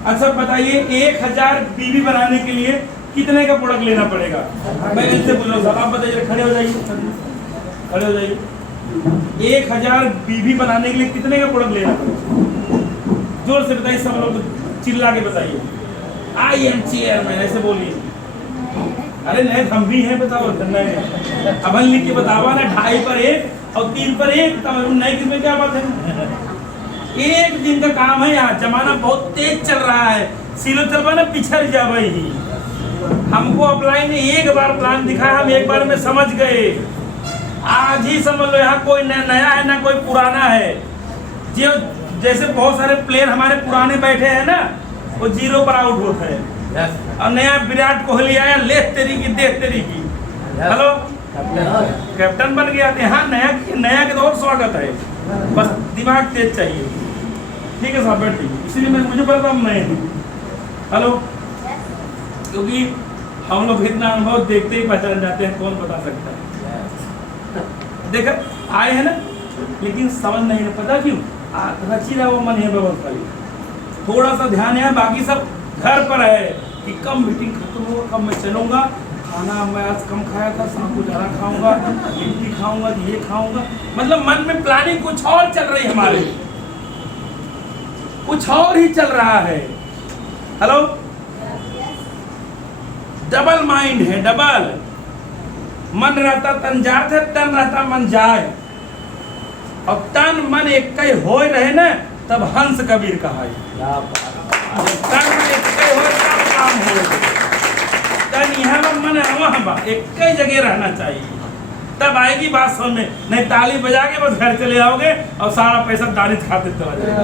अच्छा बताइए, 1000 बीवी बनाने के लिए कितने का प्रोडक्ट लेना पड़ेगा? मैं इनसे पूछ रहा हूँ, आप बताइए, खड़े हो जाइए, खड़े हो जाइए। 1000 बीवी बनाने के लिए कितने का प्रोडक्ट लेना पड़ेगा? जोर से बताइए, सब लोग चिल्ला के बताइए। आई एम चेयरमैन ऐसे बोलिए। अरे नहीं, हम भी हैं, बताओ। अब लिख के बतावा ना, 2.5 पर 1 और 3 पर 1, तब नहीं, किसमें क्या बात है? एक दिन का काम है। यहाँ जमाना बहुत तेज चल रहा है, सिलो चलवा ना पिछड़ जा भाई। हमको अपलाइन ने एक बार प्लान दिखाया, हम एक बार में समझ गए। आज ही समझ लो, यहाँ कोई नया है ना कोई पुराना है। जो जैसे बहुत सारे प्लेयर हमारे पुराने बैठे हैं ना, वो 0 पर आउट होता है। और नया विराट कोहली आया, ले तेरी की दे तेरी की। हेलो, कैप्टन बन गया। यहाँ नया के तो और स्वागत है, बस दिमाग तेज चाहिए। ठीक है साहब, बैठ जाइए। इसीलिए मुझे पता हम नए हैं। हेलो, क्योंकि हम लोग इतना अनुभव देखते ही पहचान जाते हैं, कौन बता सकता है। देखा आए हैं ना, लेकिन समझ नहीं है, पता क्यों? रची रहा वो मन है व्यवस्था। थोड़ा सा ध्यान है, बाकी सब घर पर है कि कम मीटिंग खत्म होगा, कम मैं चलूंगा, खाना मैं आज कम खाया था, शाम को ज़्यादा खाऊंगा, लिट्टी खाऊंगा, ये खाऊंगा। मतलब मन में प्लानिंग कुछ और चल रही है, हमारे कुछ और ही चल रहा है। हेलो, डबल माइंड है, डबल मन रहता तन जात है, तन रहता मन जाए। और तन मन एक होए रहे ना, तब हंस कबीर कहा। तन मन एक होए तब काम होए। तन यहाँ मन वहाँ एक जगह रहना चाहिए, तब आएगी बात समझ में। नहीं ताली बजा के बस घर चले आओगे और सारा पैसा दानिश खाते चला जाएगा।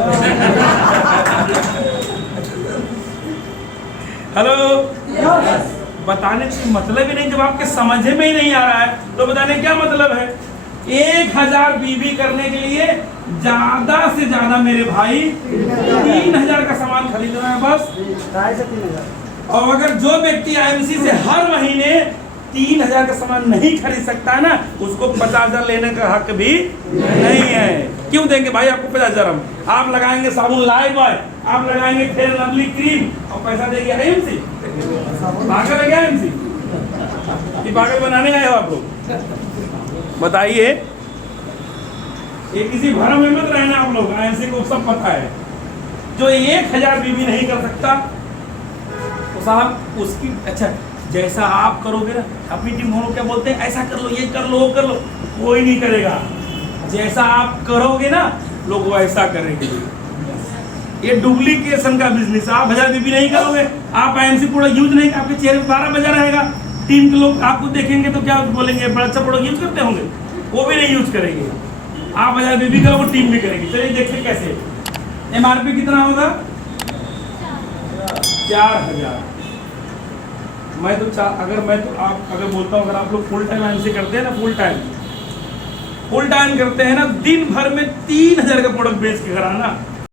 हेलो, बताने का मतलब ही नहीं, जब आपके समझ में ही नहीं आ रहा है तो बताने क्या मतलब है? 1000 बीवी करने के लिए ज्यादा से ज्यादा मेरे भाई 3000 का सामान खरीदना है बस। 2.5 से 3,000। और अगर जो व्यक्ति आईएमसी से हर महीने 3000 का सामान नहीं खरीद सकता है ना, उसको 50,000 लेने का हक भी नहीं है। क्यों देंगे भाई आपको 50,000? हम आप लगाएंगे साबुन लाइव बॉय, आप लगाएंगे फेयर लवली क्रीम और पैसा देंगे आईएमसी। पागल है क्या आईएमसी? ये पागल बनाने आए हो आप लोग? बताइए, ये किसी भरम में मत रहना आप लोग। आईएमसी को सब पता है। जो 1000 बीवी नहीं कर सकता तो साहब उसकी, अच्छा जैसा आप करोगे ना, अपनी टीम हम लोग क्या बोलते हैं, ऐसा कर लो, ये कर लो, वो कर लो, कोई नहीं करेगा। जैसा आप करोगे ना, लोग वैसा करेंगे। ये डुप्लीकेशन का बिजनेस। आप 1000 बीबी नहीं करोगे, आप आईएमसी प्रोडक्ट यूज नहीं, आपके चेहरे पर 12 बजा रहेगा। टीम के लोग आपको देखेंगे तो क्या बोलेंगे, बड़ा अच्छा प्रोडक्ट यूज करते होंगे, वो भी नहीं यूज करेंगे। आप 1000 बीबी करोगे, टीम भी करेगी। चलिए देखते कैसे। एमआरपी कितना होगा? 4000। मैं तो आप अगर बोलता हूँ, अगर आप लोग फुल टाइम आईएमसी करते हैं ना, फुल टाइम करते हैं ना, दिन भर में 3000 का प्रोडक्ट बेच के कराना,